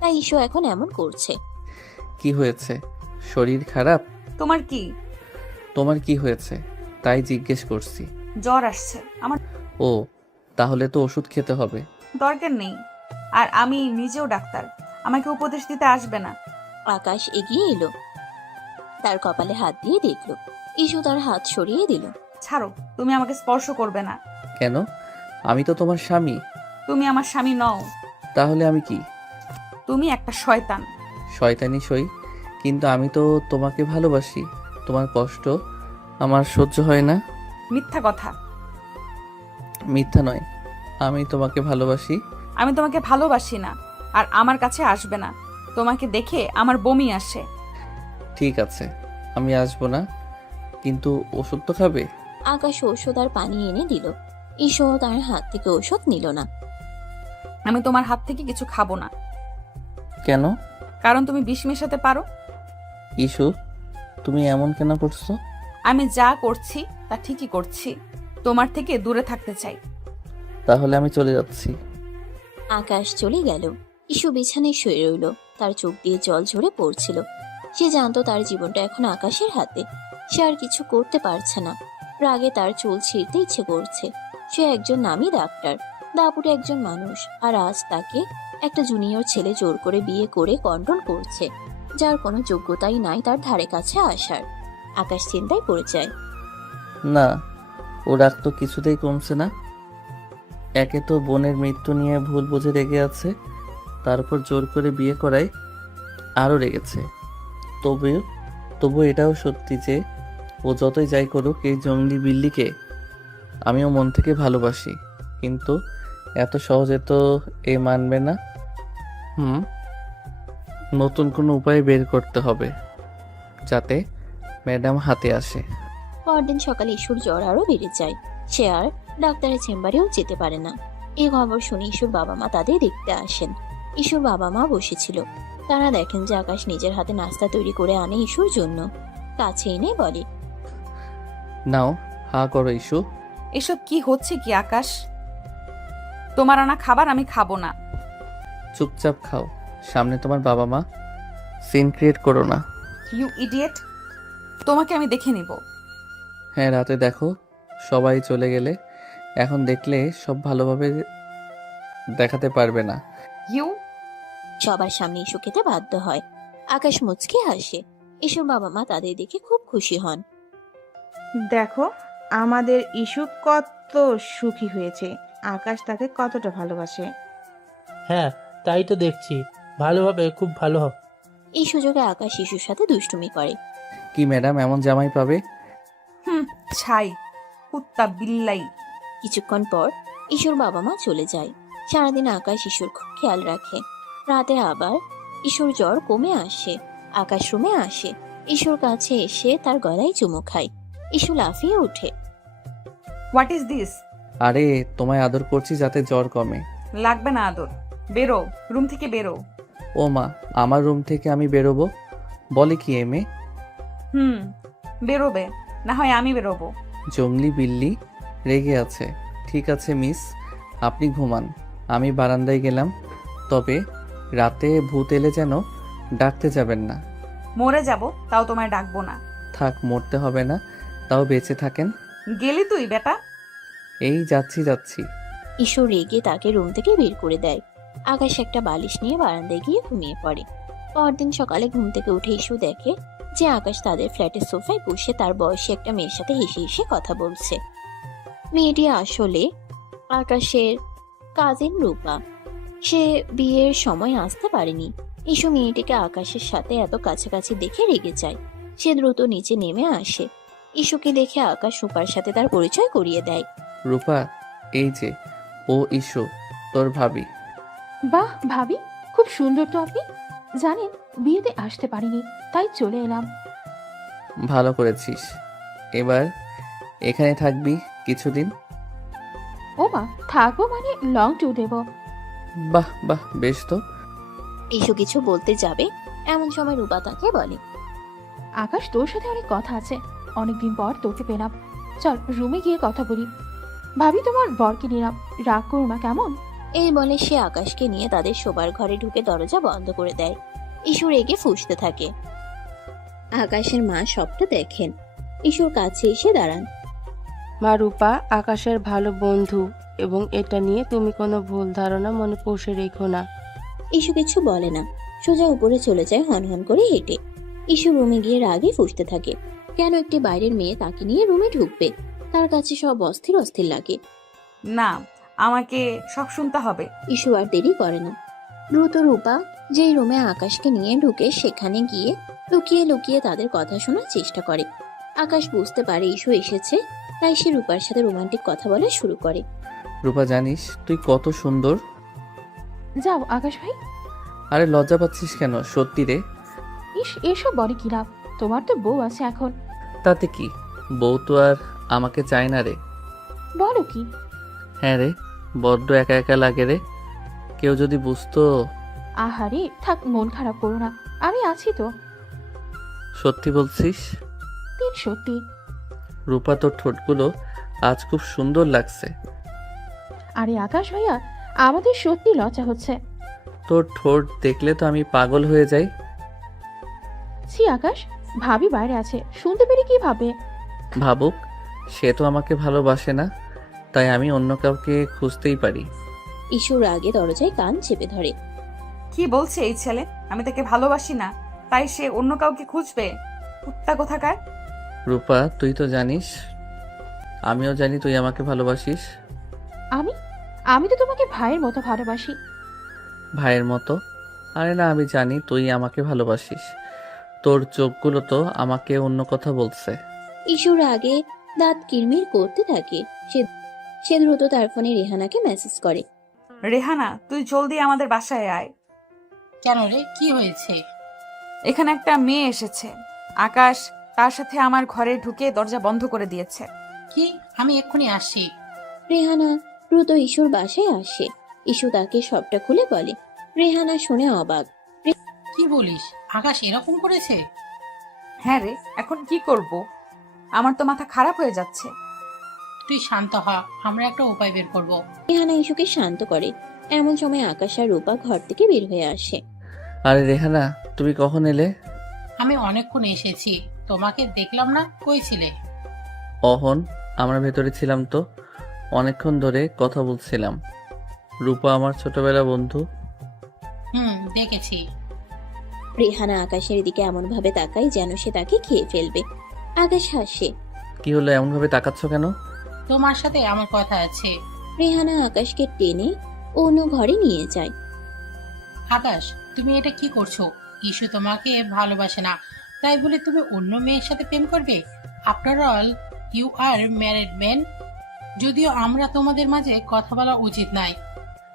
তাই ইস্যু এখন এমন করছে। কি হয়েছে? শরীর খারাপ? তোমার কি? তোমার কি হয়েছে তাই জিজ্ঞেস করছি। জ্বর আসছে আমার। ও, তাহলে তো ওষুধ খেতে হবে। দরকার নেই, আর আমি নিজেও ডাক্তার, আমাকে উপদেশ দিতে আসবে না। আকাশ এগিয়ে এলো। তার কপালে হাত দিয়ে দেখল। ইস্যু তার হাত সরিয়ে দিল। ছাড়ো, তুমি আমাকে স্পর্শ করবে না। কেন? আমি তো তোমার স্বামী। তুমি আমার স্বামী নও। তাহলে আমি কি? তুমি একটা শয়তান। শয়তানি সই, কিন্তু আমি তো তোমাকে ভালোবাসি। তোমার কষ্ট আমার সহ্য হয় না। মিথ্যা কথা। মিথ্যা নয়, আমি তোমাকে ভালোবাসি। আমি তোমাকে ভালোবাসি না, আর আমার কাছে আসবে না। তোমাকে দেখে আমার বমি আসে। ঠিক আছে, আমি আসবো না, কিন্তু ওষুধ তো খাবে। আকাশ ঔষধ আর পানি এনে দিল। ইস্যু তার হাত থেকে ঔষধ নিল না। আমি তোমার হাত থেকে কিছু খাবো না। কেন? কারণ তুমি বিষ মেশাতে পারো। ইস্যু, তুমি এমন কেন করছো? আমি যা করছি তা ঠিকই করছি। তোমার থেকে দূরে থাকতে চাই। তাহলে আমি চলে যাচ্ছি। আকাশ চলে গেল। ইস্যু বিছানায় শুয়ে রইল। তার চোখ দিয়ে জল ঝরে পড়ছিল। সে জানতো তার জীবনটা এখন আকাশের হাতে। সে আর কিছু করতে পারছে না। রাগে তার চুল ছিঁড়তে ইচ্ছে করছে। সে একজন নামী ডাক্তার, দাপুটে একজন মানুষ, আর আজ তাকে একটা জুনিয়র ছেলে জোর করে বিয়ে করে কন্ট্রোল করছে, যার কোনো যোগ্যতাই নাই তার ধারে কাছে আসার। আকাশ চিন্তায় পড়ে যায়। না, ও রাগ তো কিছুতেই কমছে না। একে তো বোনের মৃত্যু নিয়ে ভুল বুঝে রেগে আছে, তারপর জোর করে বিয়ে করায় আরও রেগেছে। তবু এটাও সত্যি যে ও যতই যাই করুক, এই জঙ্গলি বিল্লিকে আমিও মন থেকে ভালোবাসি। কিন্তু এত সহজে তো এ মানবে না। নতুন কোনো উপায় বের করতে হবে যাতে ম্যাডাম হাতে আসে। পরদিন সকালে ইস্যুর জ্বর আরো বেড়ে যায়। সে আর ডাক্তারের চেম্বারেও যেতে পারে না। এই খবর শুনে ইস্যুর বাবা মা তাদের দেখতে আসেন। ইস্যুর বাবা মা বসেছিল। তারা দেখেন যে আকাশ নিজের হাতে নাস্তা তৈরি করে আনে ইস্যুর জন্য। কাছে এনে বলে, নাও, হা করো ইস্যু। এসব কি হচ্ছে কি আকাশ? তোমার আনা খাবার আমি খাবো না। চুপচাপ খাও, সামনে তোমার বাবা মা। সিন ক্রিয়েট করো না। ইউ ইডিয়েট, তোমাকে আমি দেখে নিব। হ্যাঁ, রাতে দেখো, সবাই চলে গেলে এখন দেখলে সব ভালোভাবে দেখাতে পারবে না। ইউ সবার সামনে ইস্যু খেতে বাধ্য হয়। আকাশ মুচকে হাসে। ইস্যুর বাবা মা তাদের দেখে খুব খুশি হন। দেখো আমাদের ইস্যু কত সুখী হয়েছে, আকাশ তাকে কতটা ভালোবাসে। হ্যাঁ, তাই তো দেখছি। ভালোভাবে, খুব ভালো। এই সুযোগে আকাশ ইস্যুর সাথে দুষ্টুমি করে। কি ম্যাডাম, এমন জামাই পাবে? ছাই, কুত্তা বিল্লাই। কিছুক্ষণ পর ইস্যুর বাবা মা চলে যায়। সারাদিন আকাশ ইস্যুর খুব খেয়াল রাখে। রাতে আবার ইস্যুর জ্বর কমে আসে। আকাশ রুমে আসে। ইস্যুর কাছে এসে তার গলায় চুমু খায়। ইস্যু লাফিয়ে ওঠে। What is this? আরে, তোমায় আদর করছি যাতে জ্বর কমে। লাগবে না আদর, বেরো, রুম থেকে বেরো। ও মা, আমার রুম থেকে আমি বেরোবো? বলে কি এ মেয়ে? বেরোবে, না হয় আমি বেরোবো। জঙ্গলি বিল্লি রেগে আছে। ঠিক আছে মিস, আপনি ঘুমান, আমি বারান্দায় গেলাম। তবে রাতে ভূত এলে যেন ডাকতে যাবেন না। মরে যাব তাও তোমায় ডাকবো না। থাক, মরতে হবে না, তাও বেঁচে থাকেন। গেলি তুই বেটা? এই যাচ্ছি। ইস্যু রেগে তাকে রুম থেকে বের করে দেয়। আকাশ একটা বালিশ নিয়ে বারান্দায় গিয়ে ঘুমিয়ে পড়ে। পরদিন সকালে ঘুম থেকে উঠে ইস্যু দেখে যে আকাশ তাদের ফ্ল্যাটের সোফায় বসে তার বয়সী একটা মেয়ের সাথে হেসে হেসে কথা বলছে। মেয়েটি আসলে আকাশের কাজিন রূপা। সে বিয়ের সময় আসতে পারেনি। ইস্যু মেয়েটিকে আকাশের সাথে এত কাছাকাছি দেখে রেগে যায়। সে দ্রুত নিচে নেমে আসে। ইস্যুকে দেখে আকাশ রূপার সাথে তার পরিচয় করিয়ে দেয়। রূপা, এই যে ও ইস্যু, তোর ভাবি। বাহ ভাবি, খুব সুন্দর তো আপনি। জানেন বিয়েতে আসতে পারিনি, তাই চলে এলাম। ভালো করেছিস। এবার এখানে থাকবি কিছুদিন? ও মা, থাকবো মানে লং ট্যুর দেবো। বাহ, বেশ তো। ইস্যু কিছু বলতে যাবে এমন সময় রূপা তাকে বলে, আকাশ, তোর সাথে অনেক কথা আছে। অনেকদিন পর তোকে পেলাম, চল রুমে গিয়ে কথা বলি। ভাবি, তোমার বরকে নিলাম, রাগ করো না কেমন? এই বলে সে আকাশকে নিয়ে তাদের শোবার ঘরে ঢুকে দরজা বন্ধ করে দেয়। ইস্যু রেগে ফুঁসতে থাকে। আকাশের মা সবটা দেখেন। ইস্যুর কাছে এসে দাঁড়ান। মা, রূপা আকাশের ভালো বন্ধু, এবং এটা নিয়ে তুমি কোনো ভুল ধারণা মনে পুষে রেখো না। ইস্যু কিছু বলে না, সোজা উপরে চলে যায় হনহন করে হেঁটে। ইস্যু রুমে গিয়ে রাগে ফুঁসতে থাকে। কেন একটি বাইরের মেয়ে তাকে নিয়ে রুমে ঢুকবে? তার কাছে সব অস্থির অস্থির লাগে। না, আমাকে সব শুনতে হবে। ইস্যু আর দেরি করে না। দ্রুত রূপা যেই রুমে আকাশকে নিয়ে ঢুকে সেখানে গিয়ে লুকিয়ে লুকিয়ে তাদের কথা শোনার চেষ্টা করে। আকাশ বুঝতে পারে ইস্যু এসেছে, তাই সে রূপার সাথে রোমান্টিক কথা বলা শুরু করে। রূপা, জানিস তুই কত সুন্দর? যাও আকাশ ভাই। আরে লজ্জা পাচ্ছিস কেন? সত্যি রে। ইস, এসব বলে কি লাভ? তোমার তো বউ আছে এখন। তাতে কি, বউ তো আর আমাকে চায় না রে। বলো কি? হ্যাঁ রে, বড্ড একা একা লাগে রে। কেউ যদি বুঝতো। আহারে থাক, মন খারাপ করো না, আমি আছি তো। সত্যি বলছিস? সত্যি। রূপা, তোর ঠোঁটগুলো আজ খুব সুন্দর লাগছে। আরে আকাশ ভাইয়া, আমাদের সত্যি লজ্জা হচ্ছে। তোর ঠোঁট দেখলে তো আমি পাগল হয়ে যাই। ছি আকাশ, ভাবি বাইরে আছে, শুনতে পেরে কি ভাবে? ভাবুক, সে তো আমাকে ভালোবাসে না, তাই আমি অন্য কাউকে খুঁজতেই পারি। ইস্যুর আগে দরজায় কান চেপে ধরে। কি বলছে এই ছেলে? আমি তাকে ভালোবাসি না, তাই সে অন্য কাউকে খুঁজবে? কুত্তা কোথাকার! রূপা, তুই তো জানিস, আমিও জানি তুই আমাকে ভালোবাসিস। আমি আমি তো তোমাকে ভাইয়ের মতো ভালোবাসি। ভাইয়ের মতো? আরে না, আমি জানি তুই আমাকে ভালোবাসিস। তোর চোখগুলো তো আমাকে অন্য কথা বলছে। ইস্যুর আগে দাঁত কিরমির করতে থাকে। সে দ্রুত তার ফোনে রেহানাকে মেসেজ করে। রেহানা, তুই জলদি আমাদের বাসায় আয়। কেন রে, কি হয়েছে? এখানে একটা মেয়ে এসেছে। আকাশ তার সাথে আমার ঘরে ঢুকে দরজা বন্ধ করে দিয়েছে। কি? আমি এক্ষুনি আসছি। রেহানা দ্রুত ইস্যুর বাসায় আসে। ইস্যু তাকে সবটা খুলে বলে। রেহানা শুনে অবাক। কি বলিস? আকাশ এরকম করেছে? হ্যাঁ রে, এখন কি করব? আমার তো মাথা খারাপ হয়ে যাচ্ছে। তুই শান্ত হ, আমরা একটা উপায় বের করব। রেহানা ইস্যুকে শান্ত করে। এমন সময় আকাশ আর রূপা ঘর থেকে বের হয়ে আসে। আরে রেহানা, তুমি কখন এলে? আমি অনেকক্ষণ এসেছি, তোমাকে দেখলাম না, কই ছিলে? অহন, আমরা ভেতরে ছিলাম তো, অনেকক্ষণ ধরে কথা বলছিলাম। রূপা আমার ছোটবেলা বন্ধু। দেখেছি। রেহানা আকাশের দিকে এমন ভাবে তাকায় যেন সে তাকে খেয়ে ফেলবে। আকাশ হাসে। কি হলো, এমন ভাবে তাকাচ্ছ কেন? তোমার সাথে আমার কথা আছে। রেহানা আকাশকে টেনে অন্য ঘরে নিয়ে যায়। আকাশ, তুমি এটা কি করছো? ইস্যু তোমাকে ভালোবাসে না, তাই বলে তুমি অন্য মেয়ের সাথে প্রেম করবে? After all, you are married man. যদিও আমরা তোমাদের মাঝে কথা বলা উচিত নাই।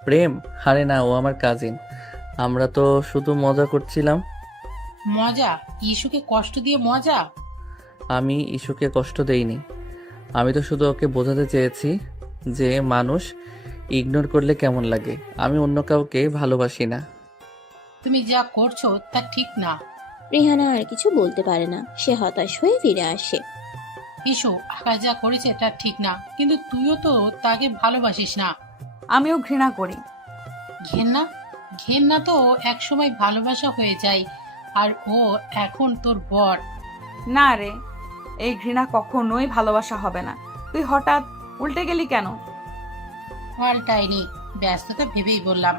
প্রেম? আরে না, ও আমার কাজিন। আমরা তো শুধু মজা করছিলাম। মজা? ইস্যুকে কষ্ট দিয়ে মজা? আমি ইস্যুকে কষ্ট দেইনি। আমি তো শুধু ওকে বোঝাতে চেয়েছি যে মানুষ ইগনোর করলে কেমন লাগে। আমি অন্য কাউকে ভালোবাসি না। তুমি যা করছো তা ঠিক না। রেহানা আর কিছু বলতে পারে না। সে হতাশ হয়ে ফিরে আসে। ইস্যু, আকাশ যা করেছে তা ঠিক না, কিন্তু তুইও তো তাকে ভালোবাসিস না। আমিও ঘৃণা করি। ঘেন্না? ঘেন্না তো একসময় ভালোবাসা হয়ে যায়, আর ও এখন তোর বর। না রে, এই ঘৃণা কখনোই ভালোবাসা হবে না। তুই হঠাৎ উল্টে গেলি কেন? পাল্টাইনি, ব্যস্ততা ভেবেই বললাম।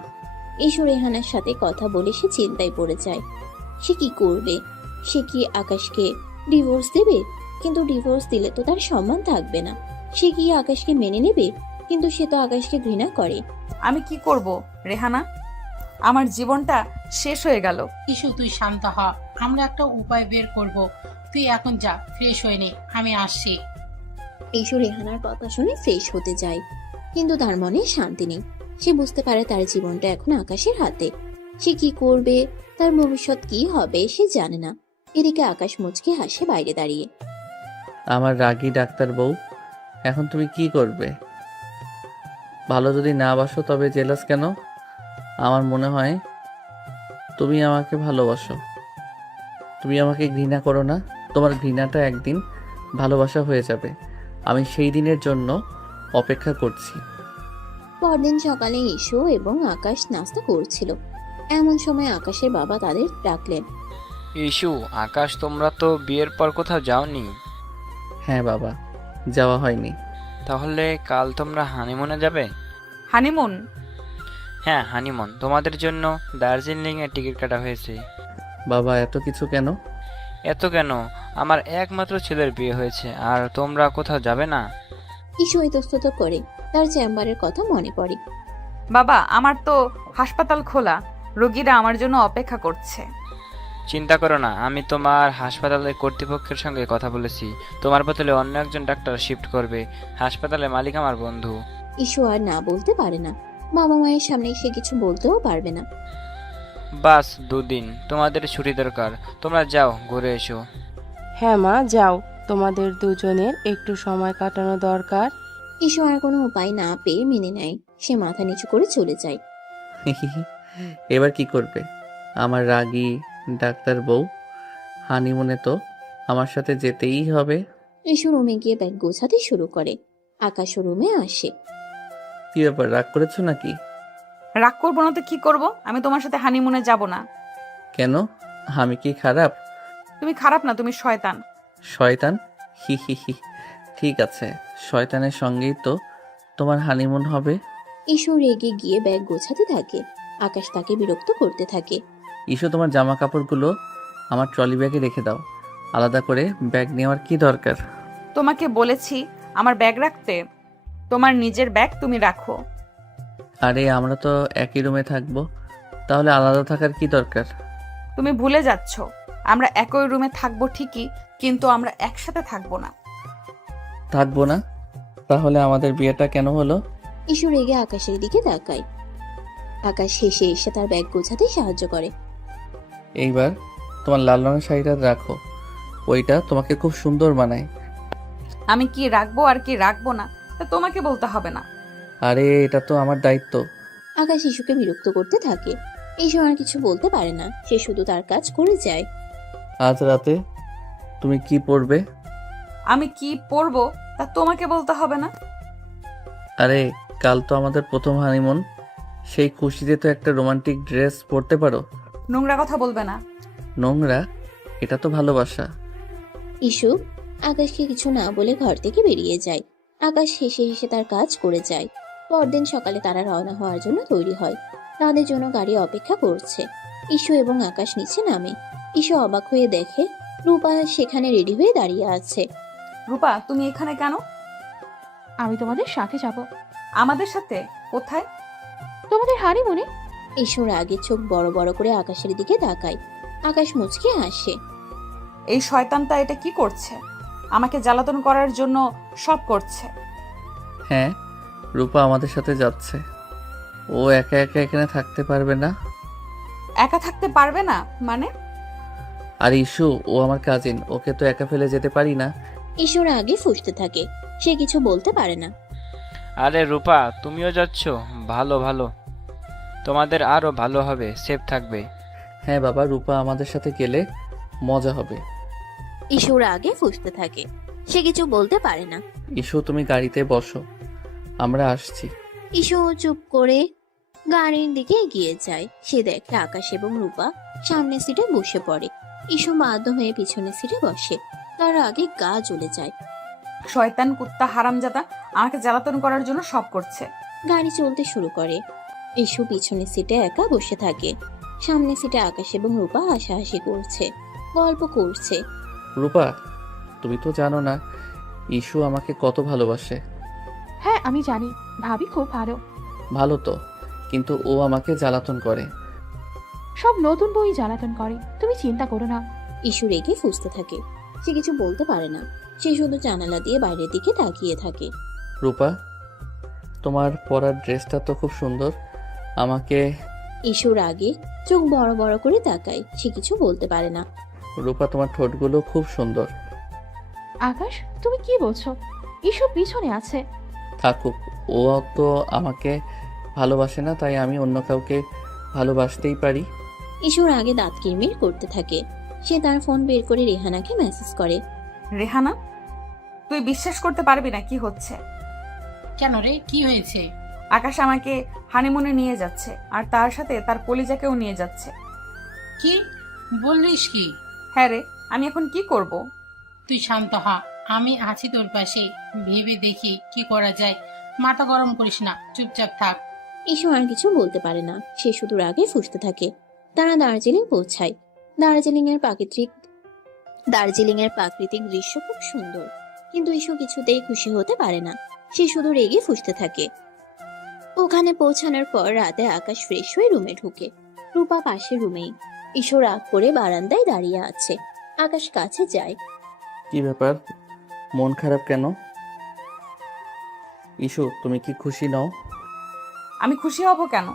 ইস্যু রেহানার সাথে কথা বলে সে চিন্তায় পড়ে যায়। সে কি করবে? সে কি আকাশকে ডিভোর্স দেবে? কিন্তু ডিভোর্স দিলে তো তার সম্মান থাকবে না। সে কি আকাশকে মেনে নেবে? কিন্তু সে তো আকাশকে ঘৃণা করে। আমি কি করব রেহানা? আমার জীবনটা শেষ হয়ে গেল। ইস্যু, তুই শান্ত হ, আমরা একটা উপায় বের করব। তুই এখন যা, ফ্রেশ হয়ে নে, আমি আসছি। ইস্যু রেহানার কথা শুনে ফ্রেশ হতে যায়, কিন্তু তার মনে শান্তি নেই। সে বুঝতে পারে তার জীবনটা এখন আকাশের হাতে। সে কি করবে, তার ভবিষ্যৎ কি হবে সে জানে না। এদিকে আকাশ মুচকে হাসে বাইরে দাঁড়িয়ে। আমার রাগী ডাক্তার বউ, এখন তুমি কি করবে? ভালো যদি না বাসো তবে জেলাস কেন? আমার মনে হয় তুমি আমাকে ভালোবাসো। তুমি আমাকে ঘৃণা করো না। তোমার ঘৃণাটা একদিন ভালোবাসা হয়ে যাবে। আমি সেই দিনের জন্য অপেক্ষা করছি। পরদিন সকালে ইস্যু এবং আকাশ নাস্তা করছিল। এমন সময় আকাশের বাবা তাদের ডাকলেন। ইস্যু, আকাশ, তোমরা তো বিয়ের পর কোথাও যাওনি। হ্যাঁ বাবা, যাওয়া হয়নি। তাহলে কাল তোমরা হানিমুনে যাবে? হানিমুন? হ্যাঁ, হানিমুন। তোমাদের জন্য দার্জিলিং এর টিকিট কাটা হয়েছে। বাবা, এত কিছু কেন? এত কেন? আমার একমাত্র ছেলের বিয়ে হয়েছে, আর তোমরা কোথাও যাবে না? ইস্যু ইতস্তত করে। তার চেম্বারের কথা মনে পড়ে। বাবা, আমার তো হাসপাতাল খোলা, রোগীরা আমার জন্য অপেক্ষা করছে। চিন্তা করো না, আমি তোমার হাসপাতালের কর্তৃপক্ষের সঙ্গে কথা বলেছি। তোমার বদলে অন্য একজন ডাক্তার শিফট করবে। হাসপাতালের মালিক আমার বন্ধু। ইস্যু আর না বলতে পারে না। বাবা মায়ের সামনে সে কিছু বলতেও পারবে না। বাস 2 দিন, তোমাদের ছুটি দরকার। তোমরা যাও, ঘুরে এসো। হ্যাঁ মা, যাও, তোমাদের দুজনের একটু সময় কাটানো দরকার। ইস্যু আর কোনো উপায় না পেয়ে মেনে নেয়। সে মাথা নিচু করে চলে যায়। এবার কি করবে আমার রাগী ডাক্তার বউ? হানিমুনে তো আমার সাথে যেতেই হবে। ইসু রুমে গিয়ে ব্যাগ গোছাতে শুরু করে। আকাশও রুমে আসে। কি ব্যাপার, রাগ করেছো নাকি? রাগ করবো না তো কি করব? আমি তোমার সাথে হানিমুনে যাব না। কেন? আমি কি খারাপ? তুমি খারাপ না, তুমি শয়তান। শয়তান? হি হি হি। ঠিক আছে, শয়তানের সঙ্গেই তো তোমার হানিমুন হবে। ইসু রেগে গিয়ে ব্যাগ গোছাতে থাকে। আকাশ তাকে বিরক্ত করতে থাকে। ইস্যু, তোমার জামা কাপড়গুলো আমার ট্রলি ব্যাগে রেখে দাও। আলাদা করে ব্যাগ নেওয়ার কি দরকার? তোমাকে বলেছি আমার ব্যাগ রাখতে। তোমার নিজের ব্যাগ তুমি রাখো। আরে আমরা তো একই রুমে থাকবো, তাহলে আলাদা থাকার কি দরকার? তুমি ভুলে যাচ্ছ, আমরা একই রুমে থাকবো ঠিকই, কিন্তু আমরা একসাথে থাকবো না। থাকবো না? তাহলে আমাদের বিয়েটা কেন হলো? ইসু রেগে আকাশের দিকে তাকায়। আকাশ হেসে এসে তার ব্যাগ গোছাতে সাহায্য করে। এইবার তোমার লাল রঙের শাড়িটা রাখো, ওইটা তোমাকে খুব সুন্দর মানায়। আমি কি রাখবো আর কি রাখবো না তা তোমাকে বলতে হবে না। আরে এটা তো আমার দায়িত্ব। আকাশ ইসুকে বিরক্ত করতে থাকে। ইসু আর কিছু বলতে পারে না, সে শুধু তার কাজ করে যায়। আজ রাতে তুমি কি পরবে? আমি কি পরবো তা তোমাকে বলতে হবে না। আরে কাল তো আমাদের প্রথম হানিমুন, সেই খুশিতে তো একটা রোমান্টিক ড্রেস পরতে পারো। নোংরা কথা বলবে না। নোংরা? এটা তো ভালোবাসা। ইসু আকাশকে কিছু না বলে ঘর থেকে বেরিয়ে যায়। আকাশ হেসে হেসে তার কাজ করে যায়। পরদিন সকালে তারা রওনা হওয়ার জন্য তৈরি হয়। তাদের জন্য গাড়ি অপেক্ষা করছে। ইসু এবং আকাশ নিচে নামে। ইসু অবাক হয়ে দেখে রূপা সেখানে রেডি হয়ে দাঁড়িয়ে আছে। রূপা, তুমি এখানে কেন? আমি তোমাদের সাথে যাব। আমাদের সাথে? কোথায়? তোমাদের হানিমুনে। ইসুর আগে চোখ বড় বড় করে আকাশের দিকে তাকায়। আকাশ মুচকে হাসে। এই শয়তানটা এটা কি করছে? আমাকে জ্বালাতন করার জন্য সব করছে। হ্যাঁ, রূপা আমাদের সাথে যাচ্ছে। ও একা একা এখানে থাকতে পারবে না। একা থাকতে পারবে না মানে? আর ইস্যু, ও আমার কাজিন, ওকে তো একা ফেলে যেতে পারি না। ইসুর আগে ফুঁসতে থাকে। সে কিছু বলতে পারে না। আরে রূপা, তুমিও যাচ্ছ? ভালো ভালো, তোমাদের আরো ভালো হবে, সেফ থাকবে। হ্যাঁ বাবা, রূপা আমাদের সাথে গেলে মজা হবে। ইসুর আগে ফুঁসতে থাকে। সে কিছু বলতে পারে না। ইস্যু, তুমি গাড়িতে বসো, আমরা আসছি। ইসু চুপ করে গাড়ির দিকে এগিয়ে যায়। সে দেখে আকাশ এবং রূপা সামনের সিটে বসে পড়ে। ইসু বাধ্য হয়ে পিছনের সিটে বসে। তার আগে গা জ্বলে যায়। শয়তান কুত্তা হারামজাদা আমাকে জ্বালাতন করার জন্য সব করছে। গাড়ি চলতে শুরু করে। ইসু পিছনের সিটে একা বসে থাকে। সামনের সিটে আকাশ এবং রূপা হাসাহাসি করছে, গল্প করছে। রূপা, তুমি তো জানো না ইস্যু আমাকে কত ভালোবাসে। হ্যাঁ আমি জানি, ভাবি খুব ভালো। ভালো তো, কিন্তু ও আমাকে জ্বালাতন করে। সব নতুন বই জ্বালাতন করে, তুমি চিন্তা করো না। ইসু রেগে ফুঁসতে থাকে। সে কিছু বলতে পারে না। সে শুধু জানালা দিয়ে বাইরের দিকে তাকিয়ে থাকে। রূপা, তোমার পরার ড্রেসটা তো খুব সুন্দর। আমাকে। ইসুর আগে চোখ বড় বড় করে তাকায়। সে কিছু বলতে পারে না। রূপা, তোমার ঠোঁটগুলো খুব সুন্দর। আকাশ, তুমি কি বলছো? ইসু পিছনে আছে। থাকুক, ও তো আমাকে ভালোবাসে না, তাই আমি অন্য কাউকে ভালোবাসতেই পারি। ইসুর আগে দাঁত কিরমির করতে থাকে। সে তার ফোন বের করে রেহানাকে মেসেজ করে। রেহানা, তুই বিশ্বাস করতে পারবি না কি হচ্ছে। কেন রে, কি হয়েছে? আকাশ আমাকে হানিমুনে নিয়ে যাচ্ছে, আর তার সাথে তার কলিজাকেও নিয়ে যাচ্ছে। কি বললিস কি? হ্যাঁ রে, আমি এখন কি করব? তুই শান্ত হ, আমি আছি তোর পাশে। ভেবে দেখি কি করা যায়। মাথা গরম করিস না, চুপচাপ থাক। ইসু আর কিছু বলতে পারে না। সে শুধু রাগে ফুঁসতে থাকে। তারা দার্জিলিং পৌঁছায়। দার্জিলিং এর প্রাকৃতিক দৃশ্য খুব সুন্দর, কিন্তু ইসু কিছুতেই খুশি হতে পারে না। সে শুধু রেগে ফুঁসতে থাকে। ওখানে পৌঁছানোর পর রাতে আকাশ ফ্রেশ হয়ে রুমে ঢুকে। রূপা পাশে রুমেই। ইসু রাগ করে বারান্দায় দাঁড়িয়ে আছে। আকাশ কাছে যায়। কি ব্যাপার, মন খারাপ কেন? ইস্যু, তুমি কি খুশি নও? আমি খুশি হব কেন?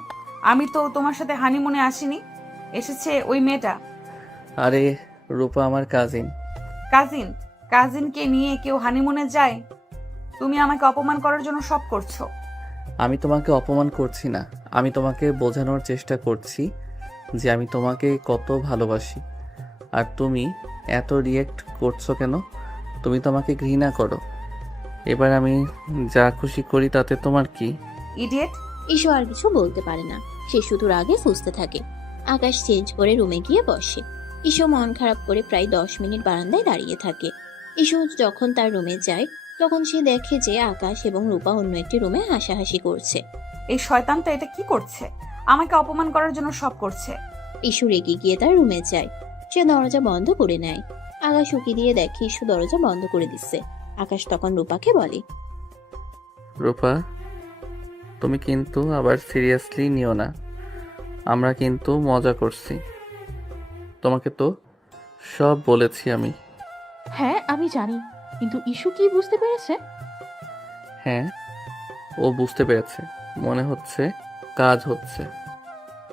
আমি তো তোমার সাথে হানিমুনে আসিনি, এসেছে ওই মেয়েটা। আরে রূপা আমার কাজিন। কাজিন? কাজিনকে নিয়ে কেউ হানিমুনে যায়? তুমি আমাকে অপমান করার জন্য সব করছো। আমি তোমাকে অপমান করছি না, আমি তোমাকে বোঝানোর চেষ্টা করছি যে আমি তোমাকে কত ভালোবাসি। আর তুমি এত রিয়েক্ট করছো কেন? তুমি তো আমাকে ঘৃণা করো। এবার আমি যা খুশি করি তাতে তোমার কি? ইডিয়েট। ঈশু আর কিছু বলতে পারে না, সে শুধু রাগে ফুঁসতে থাকে। আকাশ চেঞ্জ করে রুমে গিয়ে বসে। ঈশু মন খারাপ করে প্রায় 10 মিনিট বারান্দায় দাঁড়িয়ে থাকে। ঈশু যখন তার রুমে যায় তখন সে দেখে যে আকাশ এবং রূপা অন্য একটি রুমে হাসাহাসি করছে। এই শয়তানটা এটা কি করছে? আমাকে অপমান করার জন্য সব করছে। ঈশু রেগে গিয়ে তার রুমে যায়। সে দরজা বন্ধ করে নেয়। আকাশ উকি দিয়ে দেখে ঈশু দরজা বন্ধ করে দিচ্ছে। আকাশ তখন রূপাকে বলে, রূপা, তুমি কিন্তু আবার সিরিয়াসলি নিও না। আমরা কিন্তু মজা করছি। তোমাকে তো সব বলেছি আমি। হ্যাঁ আমি জানি, কিন্তু ইস্যু কি বুঝতে পেরেছে? হ্যাঁ, ও বুঝতে পেরেছে। মনে হচ্ছে কাজ হচ্ছে।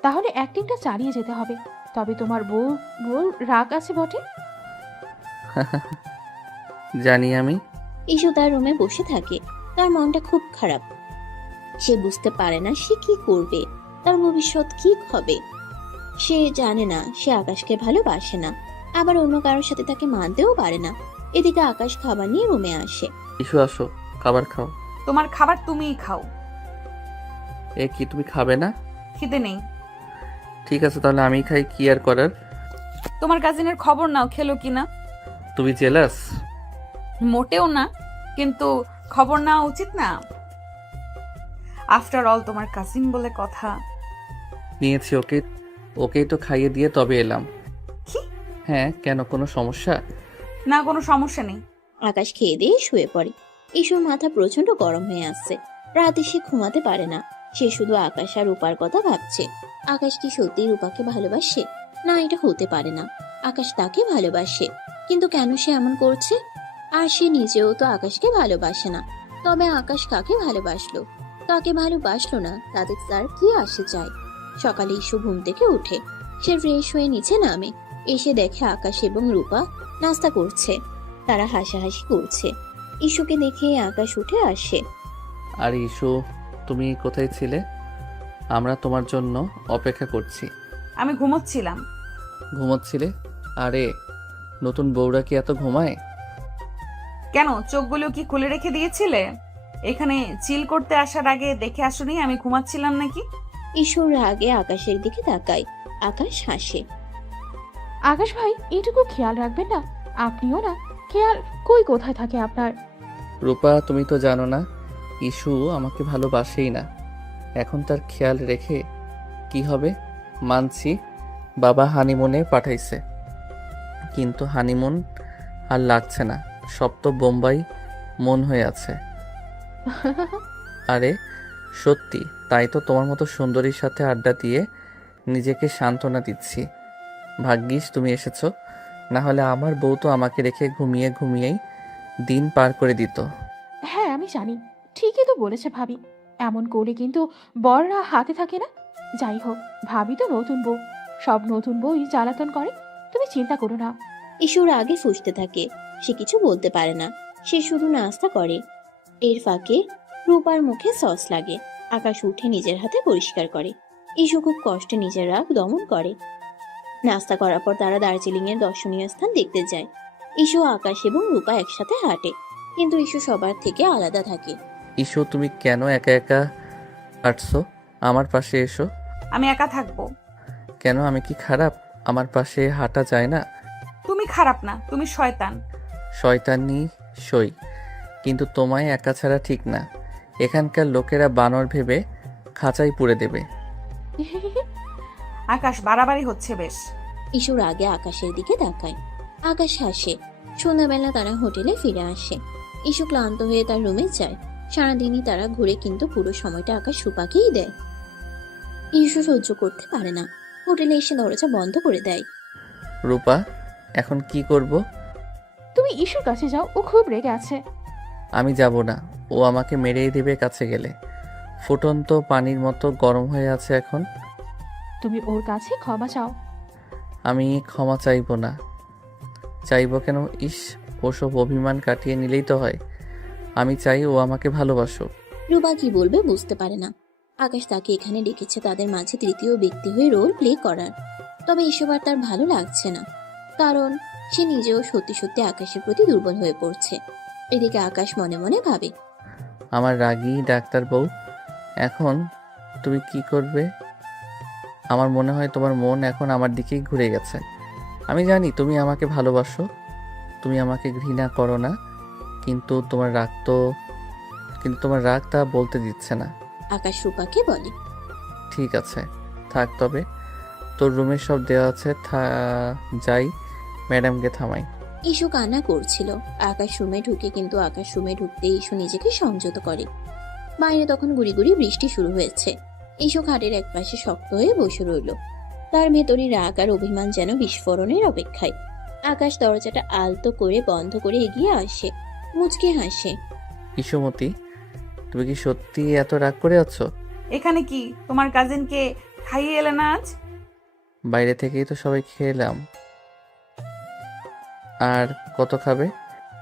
তাহলে অ্যাক্টিংটা চালিয়ে যেতে হবে। তবে তোমার বউ রাগ আছে বটে। জানি আমি। ঈশু তার রুমে বসে থাকে। তার মনটা খুব খারাপ। সে বুঝতে পারে না সে কি করবে, তার ভবিষ্যৎ কি হবে। সে জানে না সে আকাশকে ভালোবাসে না, আবার অন্য কারোর সাথে তাকে মানতেও পারে না। এদিকে আকাশ খাবার নিয়ে রুমে আসে। ইস্যু আসো, খাবার খাও। তোমার খাবার তুমিই খাও। এ কি, তুমি খাবে না? খিদে নেই। ঠিক আছে, তাহলে আমি খাই, কি আর করার। তোমার কাজিনের খবর নাও, খেলো কিনা। তুমি জেলাস? মোটেও না, কিন্তু খবর নেওয়া উচিত না? আফটার অল তোমার কাজিন বলে কথা। নিয়েছি, ওকেই তো খাইয়ে দিয়ে তবে এলাম। কি? হ্যাঁ, কেন, কোনো সমস্যা? না, কোনো সমস্যা নেই। আকাশ খেয়ে দিয়ে শুয়ে পড়ে। ঈশুর মাথা প্রচন্ড গরম হয়ে আসছে। রাতে সে ঘুমাতে পারে না। সে শুধু আকাশ আর রূপার কথা ভাবছে। আকাশ কি সত্যি রূপাকে ভালোবাসে? না, এটা হতে পারে না। আকাশ তাকে ভালোবাসে, কিন্তু কেন সে এমন করছে? আর সে নিজেও তো আকাশকে ভালোবাসে না। তবে আকাশ কাকে ভালোবাসলো, কাকে ভালোবাসলো না, তাদের তার কি আসে যায়। সকালে ঈশু ঘুম থেকে উঠে। সে ফ্রেশ হয়ে নিচে নামে। এসে দেখে আকাশ এবং রূপা নাস্তা করছে। তারা হাসাহাসি করছে। ঈশুকে দেখে আকাশ উঠে আসে। আর ইস্যু, তুমি কোথায় ছিলে? আমরা তোমার জন্য অপেক্ষা করছি। আমি ঘুমোচ্ছিলাম। ঘুমোচ্ছিলে? আরে, নতুন বউরা কি এত ঘুমায়? কেন, চোখগুলো কি খুলে রেখে দিয়েছিলে? এখানে চিল করতে আসার আগে দেখে আসোনি আমি ঘুমাচ্ছিলাম নাকি? ঈশুর আগে আকাশের দিকে তাকায়। আকাশ হাসে। আকাশ ভাই, এটুকু খেয়াল রাখবেন না? আপনিও না, খেয়াল কোথায় থাকে আপনার? রূপা, তুমি তো জানো না ইস্যু আমাকে ভালোবাসেই না। এখন তার খেয়াল রেখে কি হবে? মানছি, বাবা হানিমুনে পাঠাইছে, কিন্তু হানিমুন আর লাগছে না। সব তো বোম্বাই মন হয়ে আছে। আরে সত্যি, তাই তো তোমার মতো সুন্দরীর সাথে আড্ডা দিয়ে নিজেকে সান্ত্বনা দিচ্ছি। ভাগ্যিস তুমি এসেছো, না হলে আমার বউ তো আমাকে রেখে ঘুমিয়েই দিন পার করে দিত। হ্যাঁ আমি জানি, ঠিকই তো বলেছে ভাবি। এমন করে কিন্তু বররা হাতে থাকে না। যাই হোক, ভাবি তো নতুন বউ, সব নতুন বউই জ্বালাতন করে। তুমি চিন্তা করো না। ঈশুর আগে ফুঁসতে থাকে। সে কিছু বলতে পারে না, সে শুধু নাস্তা করে। এর ফাঁকে রূপার মুখে সস লাগে। আকাশ উঠে নিজের হাতে পরিষ্কার করে। ঈশু খুব কষ্টে নিজের রাগ দমন করে। নাস্তা করার পর তারা দার্জিলিং এর দর্শনীয় স্থান দেখতে যায়। ঈশু, আকাশ এবং রূপা একসাথে হাঁটে, কিন্তু ঈশু সবার থেকে আলাদা থাকে। ইস্যু, তুমি কেন একা একা হাঁটছো? আমার পাশে এসো। আমি একা থাকবো কেন, আমি কি খারাপ? আমার পাশে হাঁটা যায় না? তুমি খারাপ না, তুমি শয়তান। শয়তানি সই, কিন্তু তোমায় একা ছাড়া ঠিক না। এখানকার লোকেরা বানর ভেবে খাঁচাই পুড়ে দেবে। আকাশ, বাড়াবাড়ি হচ্ছে বেশ। ঈশুর আগে আকাশের দিকে তাকায়। আকাশ হাসে। সন্ধ্যাবেলা তারা হোটেলে ফিরে আসে। ঈশু ক্লান্ত হয়ে তার রুমে যায়। সারাদিনই তারা ঘুরে, কিন্তু পুরো সময়টা আকাশ রূপাকেই দেয়। ঈশু সহ্য করতে পারে না। হোটেলে এসে দরজা বন্ধ করে দেয়। রূপা, এখন কি করব? তুমি ইস্যুর কাছে যাও, ও খুব রেগে আছে। আমি যাব না, ও আমাকে মেরেই দেবে কাছে গেলে। ফুটন্ত পানির মতো গরম হয়ে আছে এখন। তুমি ওর কাছে ক্ষমা চাও। আমি ক্ষমা চাইবো না। চাইবো কেন? ইস, ওসব অভিমান কাটিয়ে নিলেই তো হয়। আমি চাই ও আমাকে ভালোবাসুক। রূপা কি বলবে বুঝতে পারে না। আকাশ তাকে এখানে ডেকেছে তাদের মাঝে তৃতীয় ব্যক্তি হয়ে রোল প্লে করার। তবে এসব আর তার ভালো লাগছে না। কারণ সে নিজেও সত্যি সত্যি আকাশের প্রতি দুর্বল হয়ে পড়ছে। এদিকে আকাশ মনে মনে ভাবে, আমার রাগী ডাক্তার বউ, এখন তুমি কি করবে? আমার মনে হয় তোমার মন এখন আমার দিকেই ঘুরে গেছে। আমি জানি তুমি আমাকে ভালোবাসো, তুমি আমাকে ঘৃণা করো না, কিন্তু তোমার রাগ তা বলতে দিচ্ছে না। আকাশ রূপাকে বলে, ঠিক আছে, থাক তবে। তোর রুমের সব দেওয়া আছে, যাই ম্যাডামকে থামাই। ইস্যু কান্না করছিল। আকাশ রুমে ঢুকে, কিন্তু আকাশ রুমে ঢুকতে ইস্যু নিজেকে সংযত করে। বাইরে তখন গুড়ি গুড়ি বৃষ্টি শুরু হয়েছে। ইস্যু খাটের একপাশে শক্ত হয়ে বসে রইল। তার ভেতরে রাগ আর অভিমান যেন বিস্ফোরণের অপেক্ষায়। আকাশ দরজাটা আলতো করে বন্ধ করে এগিয়ে আসে, মুচকে হাসে। ইসুমতি, তুমি কি সত্যি এত রাগ করে আছো? এখানে কি তোমার কাজিনকে খাইয়ে এলে না আজ? বাইরে থেকেই তো সবাই খেলাম। আর কত খাবে?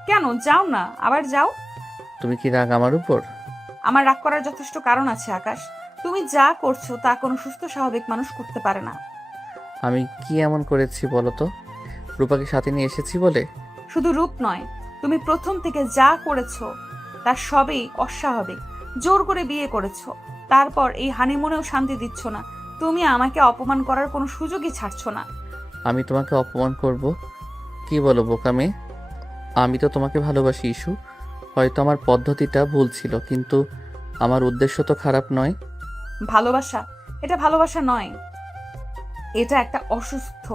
কেন যাও না, আবার যাও। তুমি কি রাগ আমার উপর? আমার রাগ করার যথেষ্ট কারণ আছে আকাশ। তুমি যা করছো তা কোনো সুস্থ স্বাভাবিক মানুষ করতে পারে না। আমি কি এমন করেছি বলো তো? রূপাকে সাথে নিয়ে এসেছি বলে? শুধু রূপ নয়, তুমি প্রথম থেকে যা করেছো তার সবই অস্বাভাবিক। জোর করে বিয়ে করেছো, তারপর এই হানিমুনেও শান্তি দিচ্ছ না। তুমি আমাকে অপমান করার কোনো সুযোগই ছাড়ছো না। আমি তোমাকে অপমান করব? কি বলো বোকা মেয়ে? আমি তো তোমাকে ভালোবাসি ইস্যু। হয়তো আমার পদ্ধতিটা ভুল ছিল, কিন্তু আমার উদ্দেশ্য তো খারাপ নয়। ভালোবাসা, এটা ভালোবাসা নয়, এটা একটা অসুস্থ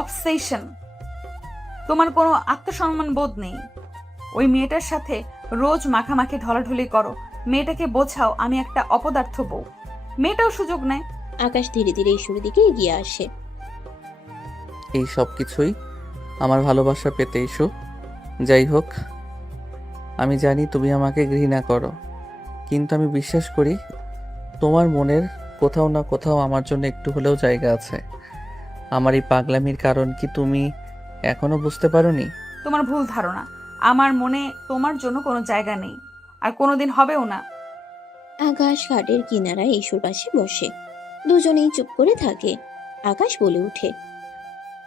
অবসেশন। তোমার কোনো আত্মসম্মান বোধ নেই। ওই মেয়েটার সাথে রোজ মাখামাখি ঢলাঢলি করো। মেয়েটাকে বোঝাও আমি একটা অপদার্থ বউ। মেয়েটাও সুযোগ নেয়। আকাশ ধীরে ধীরে ইস্যুর দিকে এগিয়ে আসে। এই সব কিছুই আমার ভালোবাসা পেতে ইস্যু। যাই হোক, আমি জানি তুমি আমাকে ঘৃণা করো, কিন্তু আমি বিশ্বাস করি তোমার মনের কোথাও না কোথাও আমার জন্য একটু হলেও জায়গা আছে। আমার এই পাগলামির কারণ কি তুমি এখনো বুঝতে পারোনি? তোমার ভুল ধারণা। আমার মনে তোমার জন্য কোনো জায়গা নেই, আর কোনোদিন হবেও না। আকাশ খাটের কিনারায় ইস্যুর পাশে বসে। দুজনেই চুপ করে থাকে। আকাশ বলে ওঠে,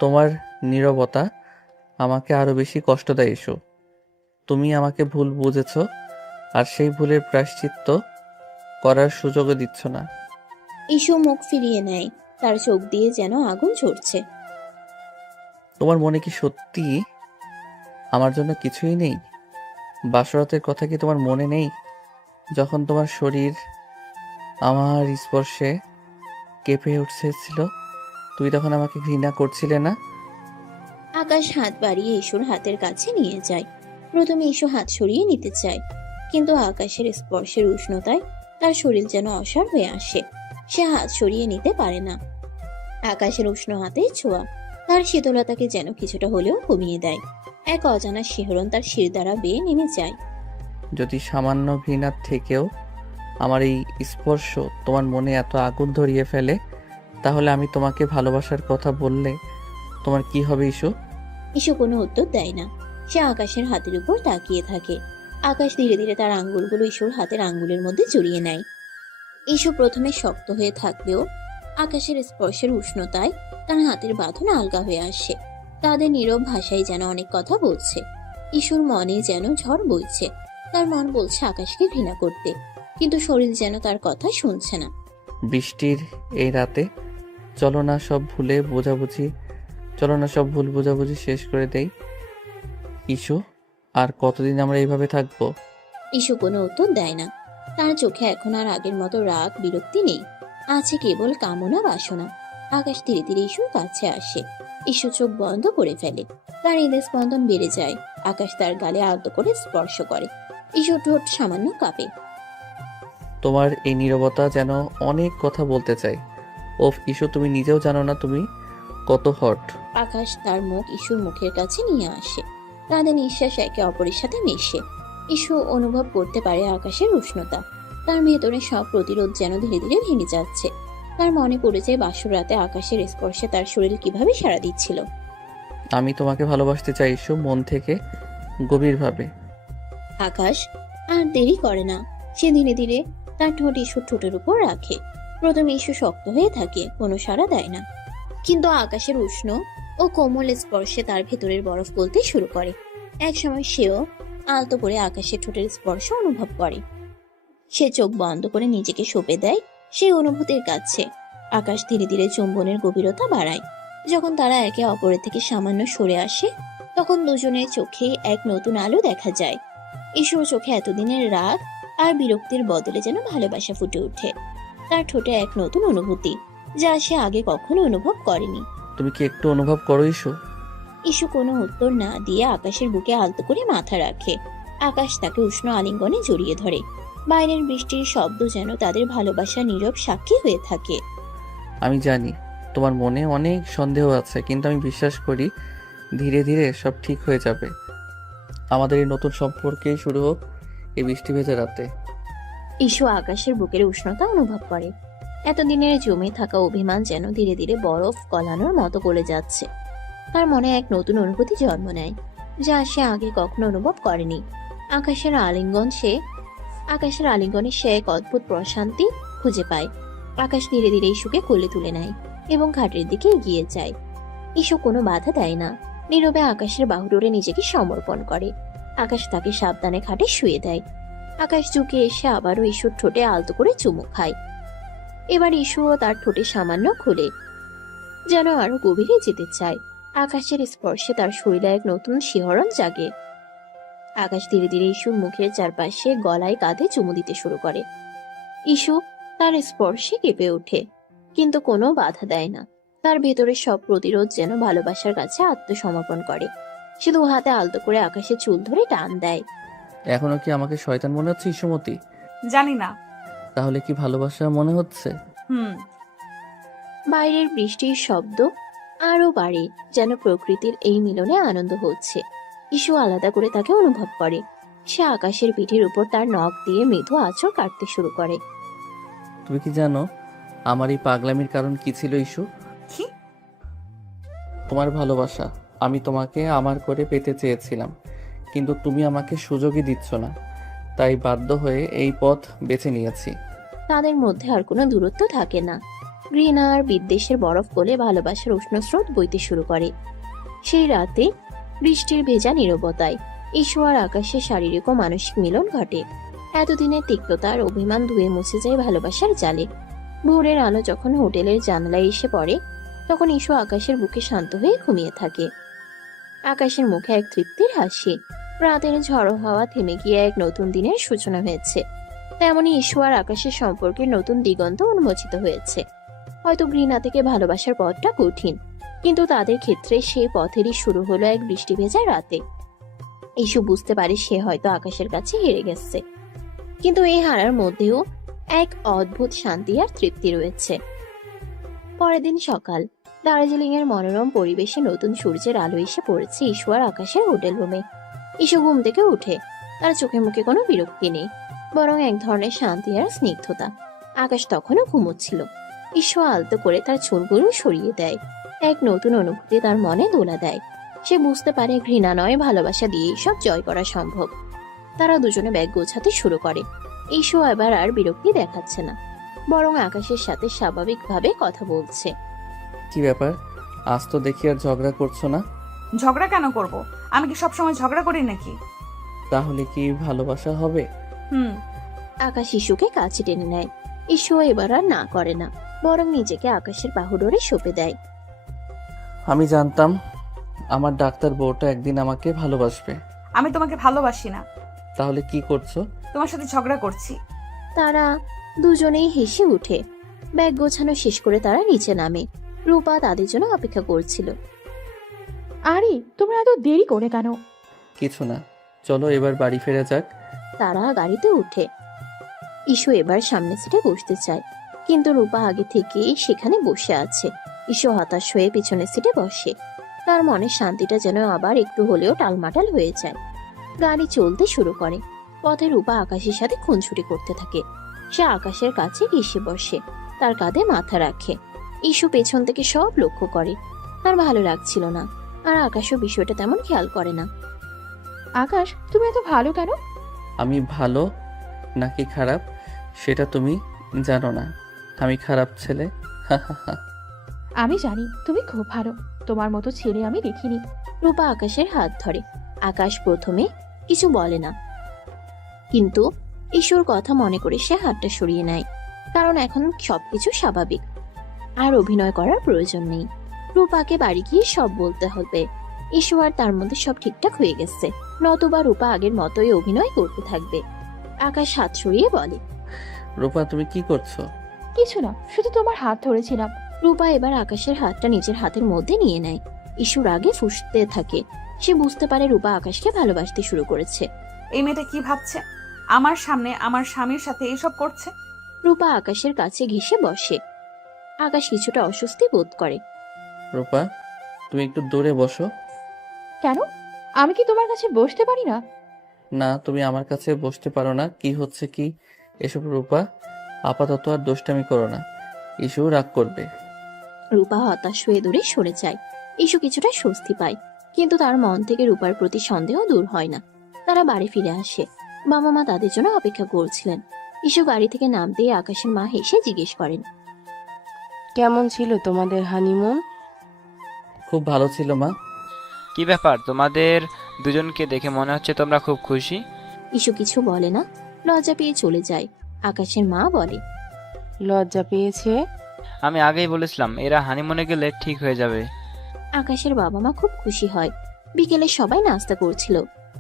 তোমার নীরবতা আমাকে আরো বেশি কষ্ট দেয় ইস্যু। তুমি আমাকে ভুল বুঝেছো, আর সেই ভুলের প্রায়শ্চিত্ত করার সুযোগও দিচ্ছ না। ইস্যু মুখ ফিরিয়ে নেয়। তার চোখ দিয়ে যেন আগুন ঝরছে। তোমার মনে কি সত্যি আমার জন্য কিছুই নেই? বাসরাতের কথা কি তোমার মনে নেই? যখন তোমার শরীর আমার স্পর্শে কেঁপে উঠছিল, তুমি তখন আমাকে ঘৃণা করছিলে না? আকাশ হাত বাড়িয়ে ইস্যুর হাতের কাছে নিয়ে যায়। প্রথমে ইস্যু হাত সরিয়ে নিতে চায়, কিন্তু আকাশের স্পর্শের উষ্ণতায় তার শরীর যেন অসাড় হয়ে আসে। সে হাত সরিয়ে নিতে পারে না। আকাশের উষ্ণ হাতে ছোঁয়া তার শীতলতাকে যেন কিছুটা হলেও কমিয়ে দেয়। এক অজানা শিহরণ তার শির দ্বারা বেয়ে নেমে যায়। যদি সামান্য ঘৃণার থেকেও আমার এই স্পর্শ তোমার মনে এত আগুন ধরিয়ে ফেলে, তাহলে আমি তোমাকে ভালোবাসার কথা বললে তোমার কি হবে ইস্যু? ইস্যু কোনো উত্তর দেয় না। সে আকাশের হাতের উপর তাকিয়ে থাকে। আকাশ ধীরে ধীরে তার আঙ্গুলগুলো ইস্যুর হাতের আঙ্গুলের মধ্যে জড়িয়ে নেয়। ইস্যু প্রথমে শক্ত হয়ে থাকলেও আকাশের স্পর্শের উষ্ণতায় তার হাতের বাঁধন আলগা হয়ে আসে। তাদের নীরব ভাষায় যেন অনেক কথা বলছে। ইস্যুর মনে যেন ঝড় বইছে। তার মন বলছে আকাশকে ঘৃণা করতে, কিন্তু শরীর যেন তার কথা শুনছে না। বৃষ্টির এই রাতে চলো না সব ভুল বোঝাবুঝি শেষ করে দেই ইস্যু। আর কতদিন আমরা এইভাবে থাকবো? ইস্যু কোনো উত্তর দেয় না। তার চোখে এখন আর আগের মতো রাগ বিরক্তি নেই, আছে কেবল কামনা বাসনা। আকাশ ধীরে ধীরে ইস্যুর কাছে আসে। ইস্যু চোখ বন্ধ করে ফেলে। তার হৃদয় স্পন্দন বেড়ে যায়। আকাশ তার গালে আলতো করে স্পর্শ করে। ইস্যুর ঠোঁট সামান্য কাঁপে। তোমার এই নীরবতা যেন অনেক কথা বলতে চাই। ওফ ইস্যু, তুমি নিজেও জানো না তুমি কত হট। আকাশ তার মুখ ইস্যুর মুখের কাছে নিয়ে আসে। তাদের নিঃশ্বাস একে অপরের সাথে মেশে। ইস্যু অনুভব করতে পারে আকাশের উষ্ণতা। তার ভেতরে সব প্রতিরোধ যেন ধীরে ধীরে ভেঙে যাচ্ছে। তার মনে পড়ে যায় বাসর রাতে আকাশের স্পর্শে তার শরীর কিভাবে সাড়া দিচ্ছিল। আমি তোমাকে ভালোবাসতে চাই ইস্যু, মন থেকে গভীরভাবে। আকাশ আর দেরি করে না। সে ধীরে ধীরে তার ঠোঁট ইস্যুর ঠোঁটের উপর রাখে। প্রথমে ইস্যু শক্ত হয়ে থাকে, কোনো সাড়া দেয় না। কিন্তু আকাশের উষ্ণ ও কোমল স্পর্শে তার ভেতরের বরফ গলতে শুরু করে। একসময় সেও আলতো করে আকাশের ঠোঁটের স্পর্শ অনুভব করে। সে চোখ বন্ধ করে নিজেকে সঁপে দেয় সেই অনুভূতির কাছে। আকাশ ধীরে ধীরে চুম্বনের গভীরতা বাড়ায়। যখন তারা একে অপরের থেকে সামান্য সরে আসে, তখন দুজনের চোখে এক নতুন আলো দেখা যায়। ঈশ্বর চোখে এতদিনের রাগ আর বিরক্তির বদলে যেন ভালোবাসা ফুটে ওঠে। তার ঠোঁটে এক নতুন অনুভূতি, যা সে আগে কখনো অনুভব করেনি। তুমি কি একটু অনুভব করো ইস্যু? ইস্যু কোনো উত্তর না দিয়ে আকাশের বুকে আলতো করে মাথা রাখে। আকাশ তাকে উষ্ণ আলিঙ্গনে জড়িয়ে ধরে। বাইরের বৃষ্টির শব্দ যেন তাদের ভালোবাসা নীরব সাক্ষী হয়ে থাকে। আমি জানি তোমার মনে অনেক সন্দেহ আছে, কিন্তু আমি বিশ্বাস করি ধীরে ধীরে সব ঠিক হয়ে যাবে। আমাদের এই নতুন সম্পর্কেই শুরু হোক এই বৃষ্টি ভেজা রাতে। ইস্যু আকাশের বুকের উষ্ণতা অনুভব করে। এতদিনের জমে থাকা অভিমান যেন ধীরে ধীরে বরফ গলানোর মতো গলে যাচ্ছে। তার মনে এক নতুন অনুভূতি জন্ম নেয়, যা সে আগে কখনো অনুভব করেনি। আকাশের আলিঙ্গনে সে এক অদ্ভুত প্রশান্তি খুঁজে পায়। আকাশ ধীরে ধীরে ইস্যুকে কোলে তুলে নেয় এবং ঘাটের দিকে এগিয়ে যায়। ইস্যু কোনো বাধা দেয় না, নীরবে আকাশের বাহুডোরে নিজেকে সমর্পণ করে। আকাশ তাকে সাবধানে খাটে শুয়ে দেয়। আকাশ ঝুঁকে এসে আবারও ইস্যুর ঠোঁটে আলতো করে চুমু খায়। এবার ইস্যুও তার ঠোঁটে সামান্য খুলে, যেন আরো গভীরে যেতে চায়। আকাশের স্পর্শে তার শরীরে এক নতুন শিহরণ জাগে। আকাশ ধীরে ধীরে ইস্যুর মুখের চারপাশে গলায় কাঁধে চুমু দিতে শুরু করে। ইস্যু তার স্পর্শে কেঁপে ওঠে, কিন্তু কোনো বাধা দেয় না। তার ভেতরের সব প্রতিরোধ যেন ভালোবাসার কাছে আত্মসমর্পণ করে। সে দু হাতে আলতো করে আকাশের চুল ধরে টান দেয়। এখনো কি আমাকে শয়তান মনে হচ্ছে ইস্যুমতি? জানি না। তাহলে কি ভালোবাসা মনে হচ্ছে? বাইরের বৃষ্টির শব্দ আরো বাড়ে, যেন প্রকৃতির এই মিলনে আনন্দ হচ্ছে। ইস্যু আলাদা করে তাকে অনুভব করে। সে আকাশের পিঠের উপর তার নখ দিয়ে মৃদু আঁচড় কাটতে শুরু করে। তুমি কি জানো আমার এই পাগলামির কারণ কি ছিল ইস্যু? কি? তোমার ভালোবাসা। আমি তোমাকে আমার করে পেতে চেয়েছিলাম, কিন্তু তুমি আমাকে সুযোগই দিচ্ছ না, তাই বাধ্য হয়ে এই পথ বেছে নিয়েছি। তাদের মধ্যে আর কোনো দূরত্ব থাকে না। ঘৃণা আর বিদ্বেষের বরফ গলে ভালোবাসার উষ্ণ স্রোত বইতে শুরু করে। সেই রাতে বৃষ্টির ভেজা নীরবতায় ইস্যু আর আকাশের শারীরিক ও মানসিক মিলন ঘটে। এতদিনের তিক্ততা আর অভিমান ধুয়ে মুছে যায় ভালোবাসার জালে। ভোরের আলো যখন হোটেলের জানালায় এসে পড়ে, তখন ইস্যু আকাশের বুকে শান্ত হয়ে ঘুমিয়ে থাকে। আকাশের মুখে এক তৃপ্তির হাসি। রাতের ঝড়ো হাওয়া থেমে গিয়ে এক নতুন দিনের সূচনা হয়েছে। তেমনি ইস্যু আর আকাশের সম্পর্কের নতুন দিগন্ত উন্মোচিত হয়েছে। হয়তো ঘৃণা থেকে ভালোবাসার পথটা কঠিন, কিন্তু তাদের ক্ষেত্রে সেই পথেরই শুরু হলো এক বৃষ্টি ভেজা রাতে। ইস্যু বুঝতে পারে সে হয়তো আকাশের কাছে হেরে গেছে, কিন্তু এই হারার মধ্যেও এক অদ্ভুত শান্তি আর তৃপ্তি রয়েছে। পরের দিন সকাল, দার্জিলিং এর মনোরম পরিবেশে নতুন সূর্যের আলো এসে পড়েছে ইস্যু আর আকাশের হোটেল রুমে। ইস্যু ঘুম থেকে উঠে। তার চোখে মুখে কোনো বিরক্তি নেই, বরং এক ধরনের শান্তি আর স্নিগ্ধতা। আকাশ তখনও ঘুমোচ্ছিল। ইস্যু আলতো করে তার চুলগুলো সরিয়ে দেয়। এক নতুন অনুভূতি তার মনে দোলা দেয়। সে বুঝতে পারে ঘৃণা নয়, ভালোবাসা দিয়ে সব জয় করা সম্ভব। তারা দুজনে ব্যাগ গোছাতে শুরু করে। ইস্যু এবার আর বিরক্তি দেখাচ্ছে না, বরং আকাশের সাথে স্বাভাবিকভাবে কথা বলছে। কি ব্যাপার, আজ তো দেখি আর ঝগড়া করছো না? ঝগড়া কেন করব? আমি কি সবসময় ঝগড়া করি নাকি? তাহলে কি ভালোবাসা হবে? আকাশ ইস্যুকে কাছে টেনে নেয়। ইস্যু এবার আর না করে না, বরং নিজেকে আকাশের বাহুডোরে সঁপে দেয়। আমি জানতাম আমার ডাক্তার বউটা একদিন আমাকে ভালোবাসবে। আমি তোমাকে ভালোবাসি না। তাহলে কি করছো? তোমার সাথে ঝগড়া করছি। তারা দুজনেই হেসে উঠে। ব্যাগ গোছানো শেষ করে তারা নিচে নামে। রূপা তাদের জন্য অপেক্ষা করছিল। আরে তোমরা এত দেরি করে কেন? কিছু না, চলো এবার বাড়ি ফেরা যাক। তারা গাড়িতে উঠে। ইস্যু এবার সামনে সিটে বসতে চায়, কিন্তু রূপা আগে থেকেই সেখানে বসে আছে। ইস্যু হতাশ হয়ে পিছনের সিটে বসে। তার মনে শান্তিটা যেন আবার একটু হলেও টালমাটাল হয়ে যায়। গাড়ি চলতে শুরু করে। পথে রূপা আকাশের সাথে খুনছুটি করতে থাকে। সে আকাশের কাছে এসে বসে, তার কাঁধে মাথা রাখে। ইস্যু পেছন থেকে সব লক্ষ্য করে। তার ভালো লাগছিল না, আর আকাশও বিষয়টা তেমন খেয়াল করে না। আকাশ, তুমি এত ভালো কেন? আমি ভালো নাকি খারাপ সেটা তুমি জানো না। আমি খারাপ ছেলে। আমি জানি তুমি খুব ভালো, তোমার মতো ছেলে আমি দেখিনি। রূপা আকাশের হাত ধরে। আকাশ প্রথমে কিছু বলে না, কিন্তু ঈশ্বর কথা মনে করে সে হাতটা সরিয়ে নেয়, কারণ এখন সবকিছু স্বাভাবিক, আর অভিনয় করার প্রয়োজন নেই। রূপাকে বাড়ি গিয়ে সব বলতে হবে। ঈশ্বর আর তার মধ্যে সব ঠিকঠাক হয়ে গেছে, নতুবা রূপা আগের মতোই অভিনয় করতে থাকবে। আকাশ হাত সরিয়ে বলে, রূপা তুমি কি করছো? কিছু না, শুধু তোমার হাত ধরেছিলাম। রূপা এবার আকাশের হাতটা নিজের হাতের মধ্যে নিয়ে নেয়। ঈশ্বর আগে ফুঁসতে থাকে। সে বুঝতে পারে রূপা আকাশকে ভালোবাসতে শুরু করেছে। এই মেয়েটা কি ভাবছে? আমার সামনে আমার স্বামীর সাথে এসব করছে। রূপা আকাশের কাছে ঘেঁষে বসে। আকাশ কিছুটা অস্বস্তি বোধ করে। রূপা তুমি একটু দূরে বসো। কেন? আমি কি তোমার কাছে বসতে পারি না? না, তুমি আমার কাছে বসতে পারো না। কি হচ্ছে কি এসব রূপা? আপাতত আর দুষ্টামি করো না, ইস্যু রাগ করবে। রূপা হতাশ হয়ে দূরে সরে যায়। ইস্যু কিছুটা স্বস্তি পায়, কিন্তু তার মন থেকে রূপার প্রতি সন্দেহ দূর হয় না। তারা বাড়ি ফিরে আসে। বাবা মা তাদের জন্য অপেক্ষা করছিলেন। ইস্যু গাড়ি থেকে নামতেই আকাশের মা হেসে জিজ্ঞেস করেন, কেমন ছিল তোমাদের হানিমুন? খুব ভালো ছিল মা। কি ব্যাপার, তোমাদের দুজনকে দেখে মনে হচ্ছে তোমরা খুব খুশি। ইস্যু কিছু বলে না, লজ্জা পেয়ে চলে যায়। আকাশের মা বলে, লজ্জা পেয়েছে? আমি আগেই বলেছিলাম এরা হানিমুনে গেলে ঠিক হয়ে যাবে। আকাশের বাবা মা খুব খুশি হয়। বিকেলে সবাই নাস্তা করছিল।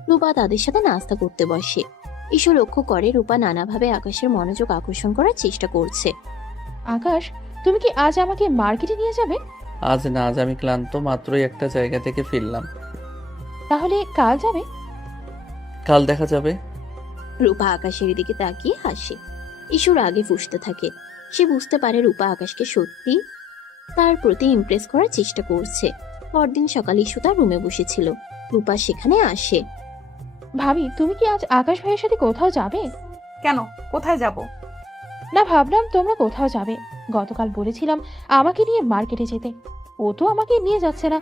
রূপা তাদের সাথে নাস্তা করতে বসে। ইস্যু লক্ষ্য করে রূপা নানাভাবে আকাশের মনোযোগ আকর্ষণ করার চেষ্টা করছে। আকাশ, তুমি কি আজ আমাকে মার্কেটে নিয়ে যাবে? আজ না, আজ আমি ক্লান্ত, মাত্রই একটা জায়গা থেকে ফিরলাম। তাহলে কাল যাবে? কাল দেখা যাবে। রূপা আকাশের দিকে তাকিয়ে হাসে। ইস্যুর আগে ফুঁসতে থাকে। সে বুঝতে পারে রূপা আকাশকে সত্যি তার প্রতি ইমপ্রেস করার চেষ্টা করছে। পরদিন সকালে ইস্যু তার রুমে বসেছিল। রূপা সেখানে আসে। ভাবি, তুমি কি আজ আকাশ ভাইয়ের সাথে কোথাও যাবে? কেন, কোথায় যাব? না, ভাবলাম তোমরা কোথাও যাবে। গতকাল বলেছিলাম আমাকে নিয়ে মার্কেটে যেতে, ও তো আমাকে নিয়ে যাচ্ছে না।